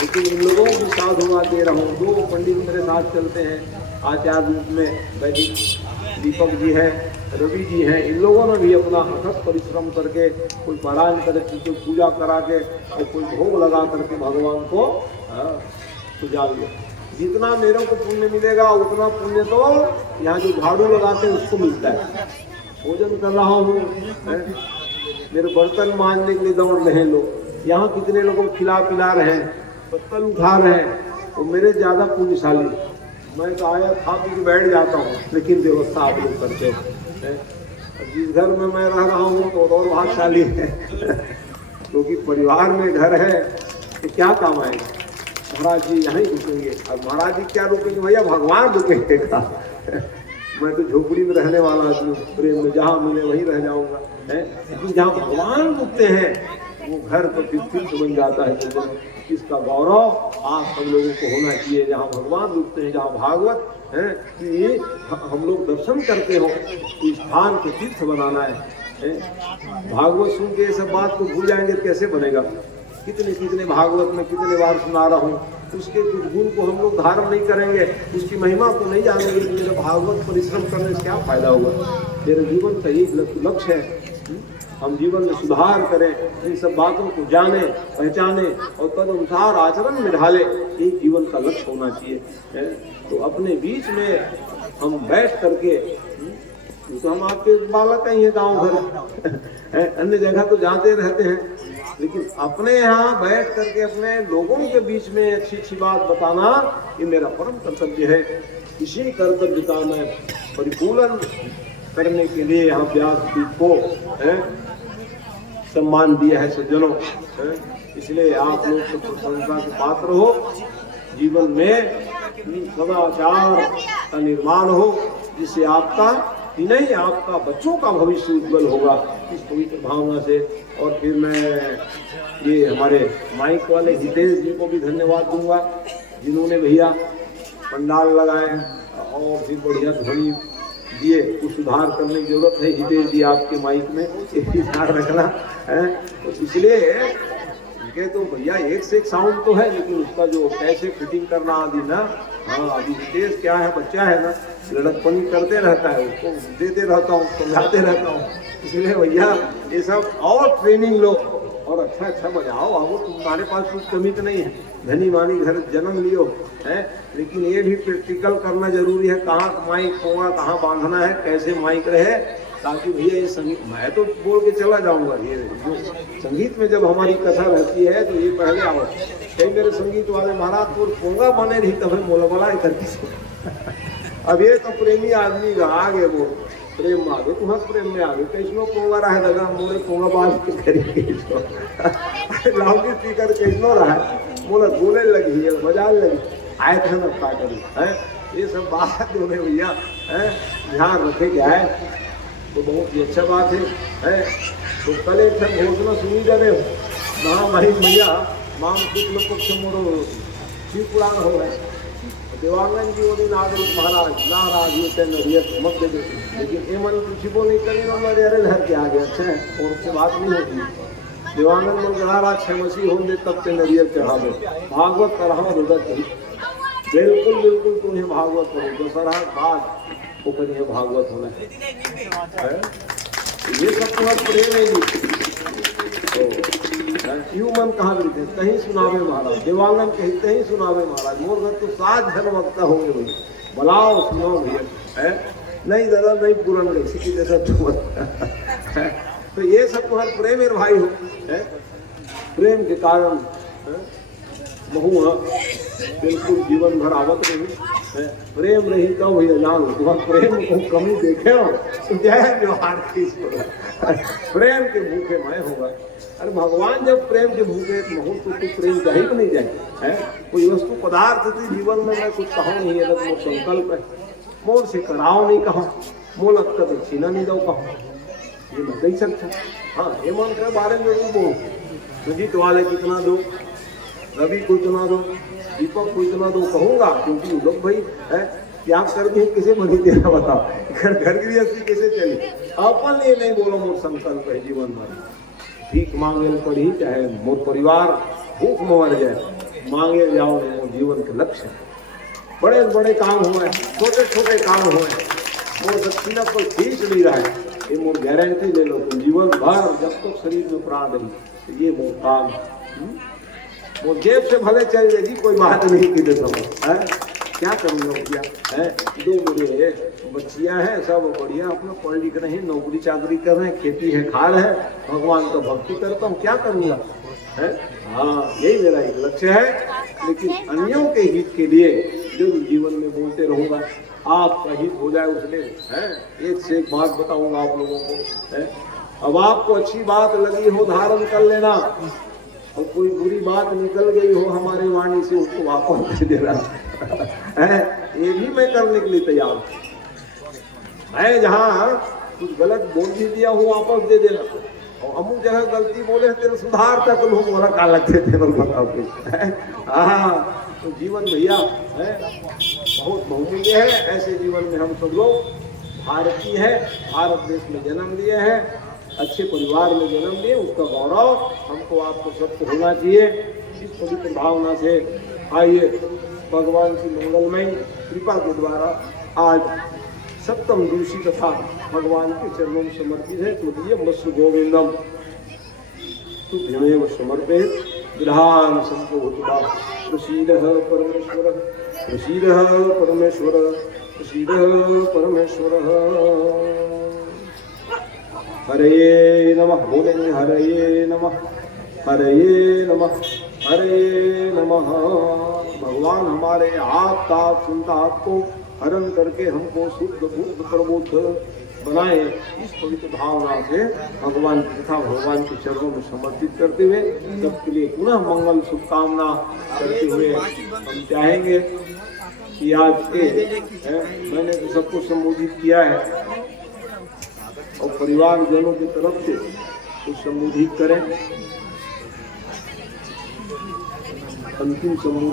लेकिन इन लोगों को भी साधुवाद दे रहा हूँ। दो पंडित मेरे साथ चलते हैं आचार्य रूप में, वैदिक दीपक जी हैं, रवि जी हैं। इन लोगों ने भी अपना अथक परिश्रम करके कोई पारायण करके, कोई पूजा करा के और कोई भोग लगा करके भगवान को पूजा लिया। जितना मेरे को पुण्य मिलेगा उतना पुण्य तो यहाँ जो झाड़ू लगाते हैं उसको मिलता है। भोजन कर रहा हूँ, मेरे बर्तन मांजने के लिए दौड़ रहे हैं लोग, यहाँ कितने लोगों को खिला पिला रहे हैं, पत्तल उठा रहे हैं, वो मेरे ज़्यादा पुण्यशाली। मैं तो आया खा पी के बैठ जाता हूँ, लेकिन व्यवस्था आप लोग करते हैं। जिस घर में मैं रह रहा हूँ तो और भाग्यशाली है, क्योंकि परिवार में घर है तो क्या काम आएगा। महाराज जी यहाँ ही रुकेंगे, और महाराज जी क्या रुकेंगे भैया, भगवान रुकेगा। मैं तो झोपड़ी में रहने वाला आदमी, प्रेम में जहाँ मिले वहीं रह जाऊँगा। लेकिन जहाँ भगवान रुकते हैं वो घर तो तीर्थ बन जाता है। तो इसका गौरव आप सब लोगों को होना चाहिए। जहाँ भगवान रुकते हैं, जहाँ भागवत है कि हम लोग दर्शन करते हो, इस स्थान को तीर्थ बनाना है। भागवत सुन के ये सब बात को भूल जाएंगे कैसे बनेगा। कितने कितने भागवत में कितने बार सुना रहा हूँ, उसके कुछ गुण को हम लोग धारण नहीं करेंगे, उसकी महिमा को नहीं जानेंगे, मेरा भागवत परिश्रम करने से क्या फायदा होगा। मेरे जीवन का यही लक्ष्य है, हम जीवन में सुधार करें, इन सब बातों को जाने पहचाने और तदनुसार आचरण में ढाले, यही जीवन का लक्ष्य होना चाहिए। तो अपने बीच में हम बैठ करके, तो हम आपके बालक ही हैं गाँव घर, अन्य जगह तो जाते रहते हैं, लेकिन अपने यहाँ बैठ करके अपने लोगों के बीच में अच्छी अच्छी बात बताना ये मेरा परम कर्तव्य है। इसी कर्तव्य का मैं परिपूर्ण करने के लिए यहाँ व्यास जी को सम्मान दिया है सज्जनों। इसलिए आप लोग तो प्रशंसा के पात्र हो। जीवन में सदाचार का निर्माण हो, जिससे आपका ही नहीं आपका बच्चों का भविष्य उज्जवल होगा, इस पवित्र भावना से। और फिर मैं ये हमारे माइक वाले हितेश जी को भी धन्यवाद दूंगा, जिन्होंने भैया पंडाल लगाए और फिर बढ़िया ध्वनि दिए। कुछ सुधार करने की जरूरत है हितेश जी आपके माइक में, ध्यान रखना है। तो इसलिए इनके तो भैया एक से एक साउंड तो है, लेकिन उसका जो कैसे फिटिंग करना आदि ना, हाँ अभी हितेश क्या है, बच्चा है ना, लड़कपनी करते रहता है, उसको देते रहता हूँ, समझाते रहता हूँ। इसलिए भैया ये सब और ट्रेनिंग लो और अच्छा बजाओ। आओ, तुम्हारे पास कुछ कमी तो नहीं है, धनी मानी घर जन्म लियो है, लेकिन ये भी प्रैक्टिकल करना जरूरी है। कहाँ माइक पोंगा कहाँ बांधना है, कैसे माइक रहे, ताकि भैया ये संगीत, मैं तो बोल के चला जाऊंगा। ये जो संगीत में जब हमारी कथा रहती है तो ये पहले आओ, कई मेरे संगीत वाले महाराज तो पोंगा बने रही तब मोला बोला इधर अब ये तो प्रेमी आदमी का आगे वो प्रेम में आगे, तुम्हारे प्रेम में आगे कैसनो पोंगा रहा है दादा मोरे पोंगा बाज करेंगे लाउड स्पीकर कैसनो रहा है, बोला बोले लगी है, बजाने लगी, आए थे ना क्या करी है। ये सब बात जो है भैया है, ध्यान रखे क्या है, तो बहुत ही अच्छा बात है। तो कल एक घोषणा सुनी जाने महामहिम भैया माम शुक्ल पक्ष मोरो शिव पुराण हो गए, देवांगन जी वो नागरिक महाराज होते नरियत मत दे, लेकिन ये मन शिवो नहीं करी हमारे अरे घर के आगे अच्छा है, और उससे बात नहीं होती। देवांगन मन महाराज 6 मसीह होंगे तब से नरियत चढ़ा दो, भागवत कराओ रुदत ही, बिल्कुल तुम्हें भागवत करो, दशहरा बाद वो करिए भागवत होना है। ये सब तुम्हारा प्रेम है नहीं यू मन कहाँ मिलते कहीं सुनावे महाराज, देवांगन कहते ही सुनावे महाराज, मोर घर तो 7 जन वक्ता होंगे भाई, बुलाओ सुनो भैया है, नहीं दादा नहीं पूरा नहीं किसी जैसा तुम तो ये सब तुम्हारा प्रेम है भाई हो है, प्रेम के कारण बहु बिल्कुल जीवन भर आवत रही, प्रेम रही तो भैया जान तुम्हारा प्रेम को कमी देखे हो तो जय व्यवहार प्रेम के भूखे मैं होगा। अरे भगवान जब प्रेम के भूखे महू तो प्रेम कहीं भी नहीं जाए है, कोई वस्तु पदार्थ थी जीवन में मैं कुछ कहूँ नहीं, अलग मोर संकल्प है, मोर से कराओ नहीं कहूँ, मोल का दक्षिणा नहीं दो कहूँ, ये मैं कही सकता। हाँ हेमंत के बारे में जरूर बोलो, सुजीत वाले कितना दो, रवि को इतना दो, दीपक को इतना दो कहूँगा, क्योंकि लोग भाई है क्या कर दिए किसे बनी देना बताओ, घर गृहस्थी कैसे चली, अपन ये नहीं बोलो मोर संकल्प है जीवन भर भीख मांगे पड़ी, चाहे मोर परिवार भूख में मर जाए, मांगे जाओ मोर जीवन के लक्ष्य। बड़े बड़े काम हुए, छोटे छोटे काम हुए, मोर दक्षिणा कोई खींच नहीं रहा है, ये मोर गारंटी ले लो तुम जीवन भर जब तक शरीर में प्राण रही, ये मोर काम वो जेब से भले चल जाएगी कोई बात नहीं कि समझ क्या करूँगा भैया है। 2 मेरे बच्चियाँ हैं, सब बढ़िया अपना पढ़ लिख रहे हैं, नौकरी चाकरी कर रहे हैं, खेती है खा रहे हैं, भगवान का भक्ति करता हूँ, क्या करूँगा है। हाँ यही मेरा एक लक्ष्य है, लेकिन अन्यों के हित के लिए जो जीवन में बोलते रहूँगा, आपका हित हो जाए उसमें है। एक से एक बात बताऊँगा आप लोगों को है, अब आपको अच्छी बात लगी हो धारण कर लेना, और कोई बुरी बात निकल गई हो हमारे वाणी से उसको वापस दे देना है, ये भी मैं करने के लिए तैयार हूँ। मैं जहाँ कुछ गलत बोल भी दिया हो वापस दे देना, और अमुक जगह गलती बोले तेरे सुधार तक लोग बोला का लगते थे बताओ कुछ। हाँ तो जीवन भैया है बहुत बहुमूल्य है, ऐसे जीवन में हम सब लोग भारतीय है, भारत देश में जन्म लिए हैं, अच्छे परिवार में जन्म लिए, उसका गौरव हमको आपको सबको होना चाहिए। इस पवित्र भावना से आइए भगवान की मंगलमय कृपा के द्वारा आज सप्तम दूषी कथा भगवान के चरणों में समर्पित है। तो ये मत्स्य गोविंदम तुभ्यमेव समर्पित विधान संभूतवा प्रसीदः परमेश्वर प्रसीदः परमेश्वर प्रसीदः परमेश्वर। हरे नमः बोलेंगे, हरे नमः हरे नमः हरे नमः। भगवान हमारे आप ताप संताप को हरण करके हमको शुद्ध बुद्ध प्रबुद्ध बनाए। इस पवित्र भावना से भगवान की कथा भगवान के चरणों में समर्पित करते हुए सबके लिए पुनः मंगल शुभकामना करते हुए हम चाहेंगे कि आज के मैंने तो सबको संबोधित किया है और परिवारजनों की तरफ से कुछ संबोधित करें। अंतिम संबोधन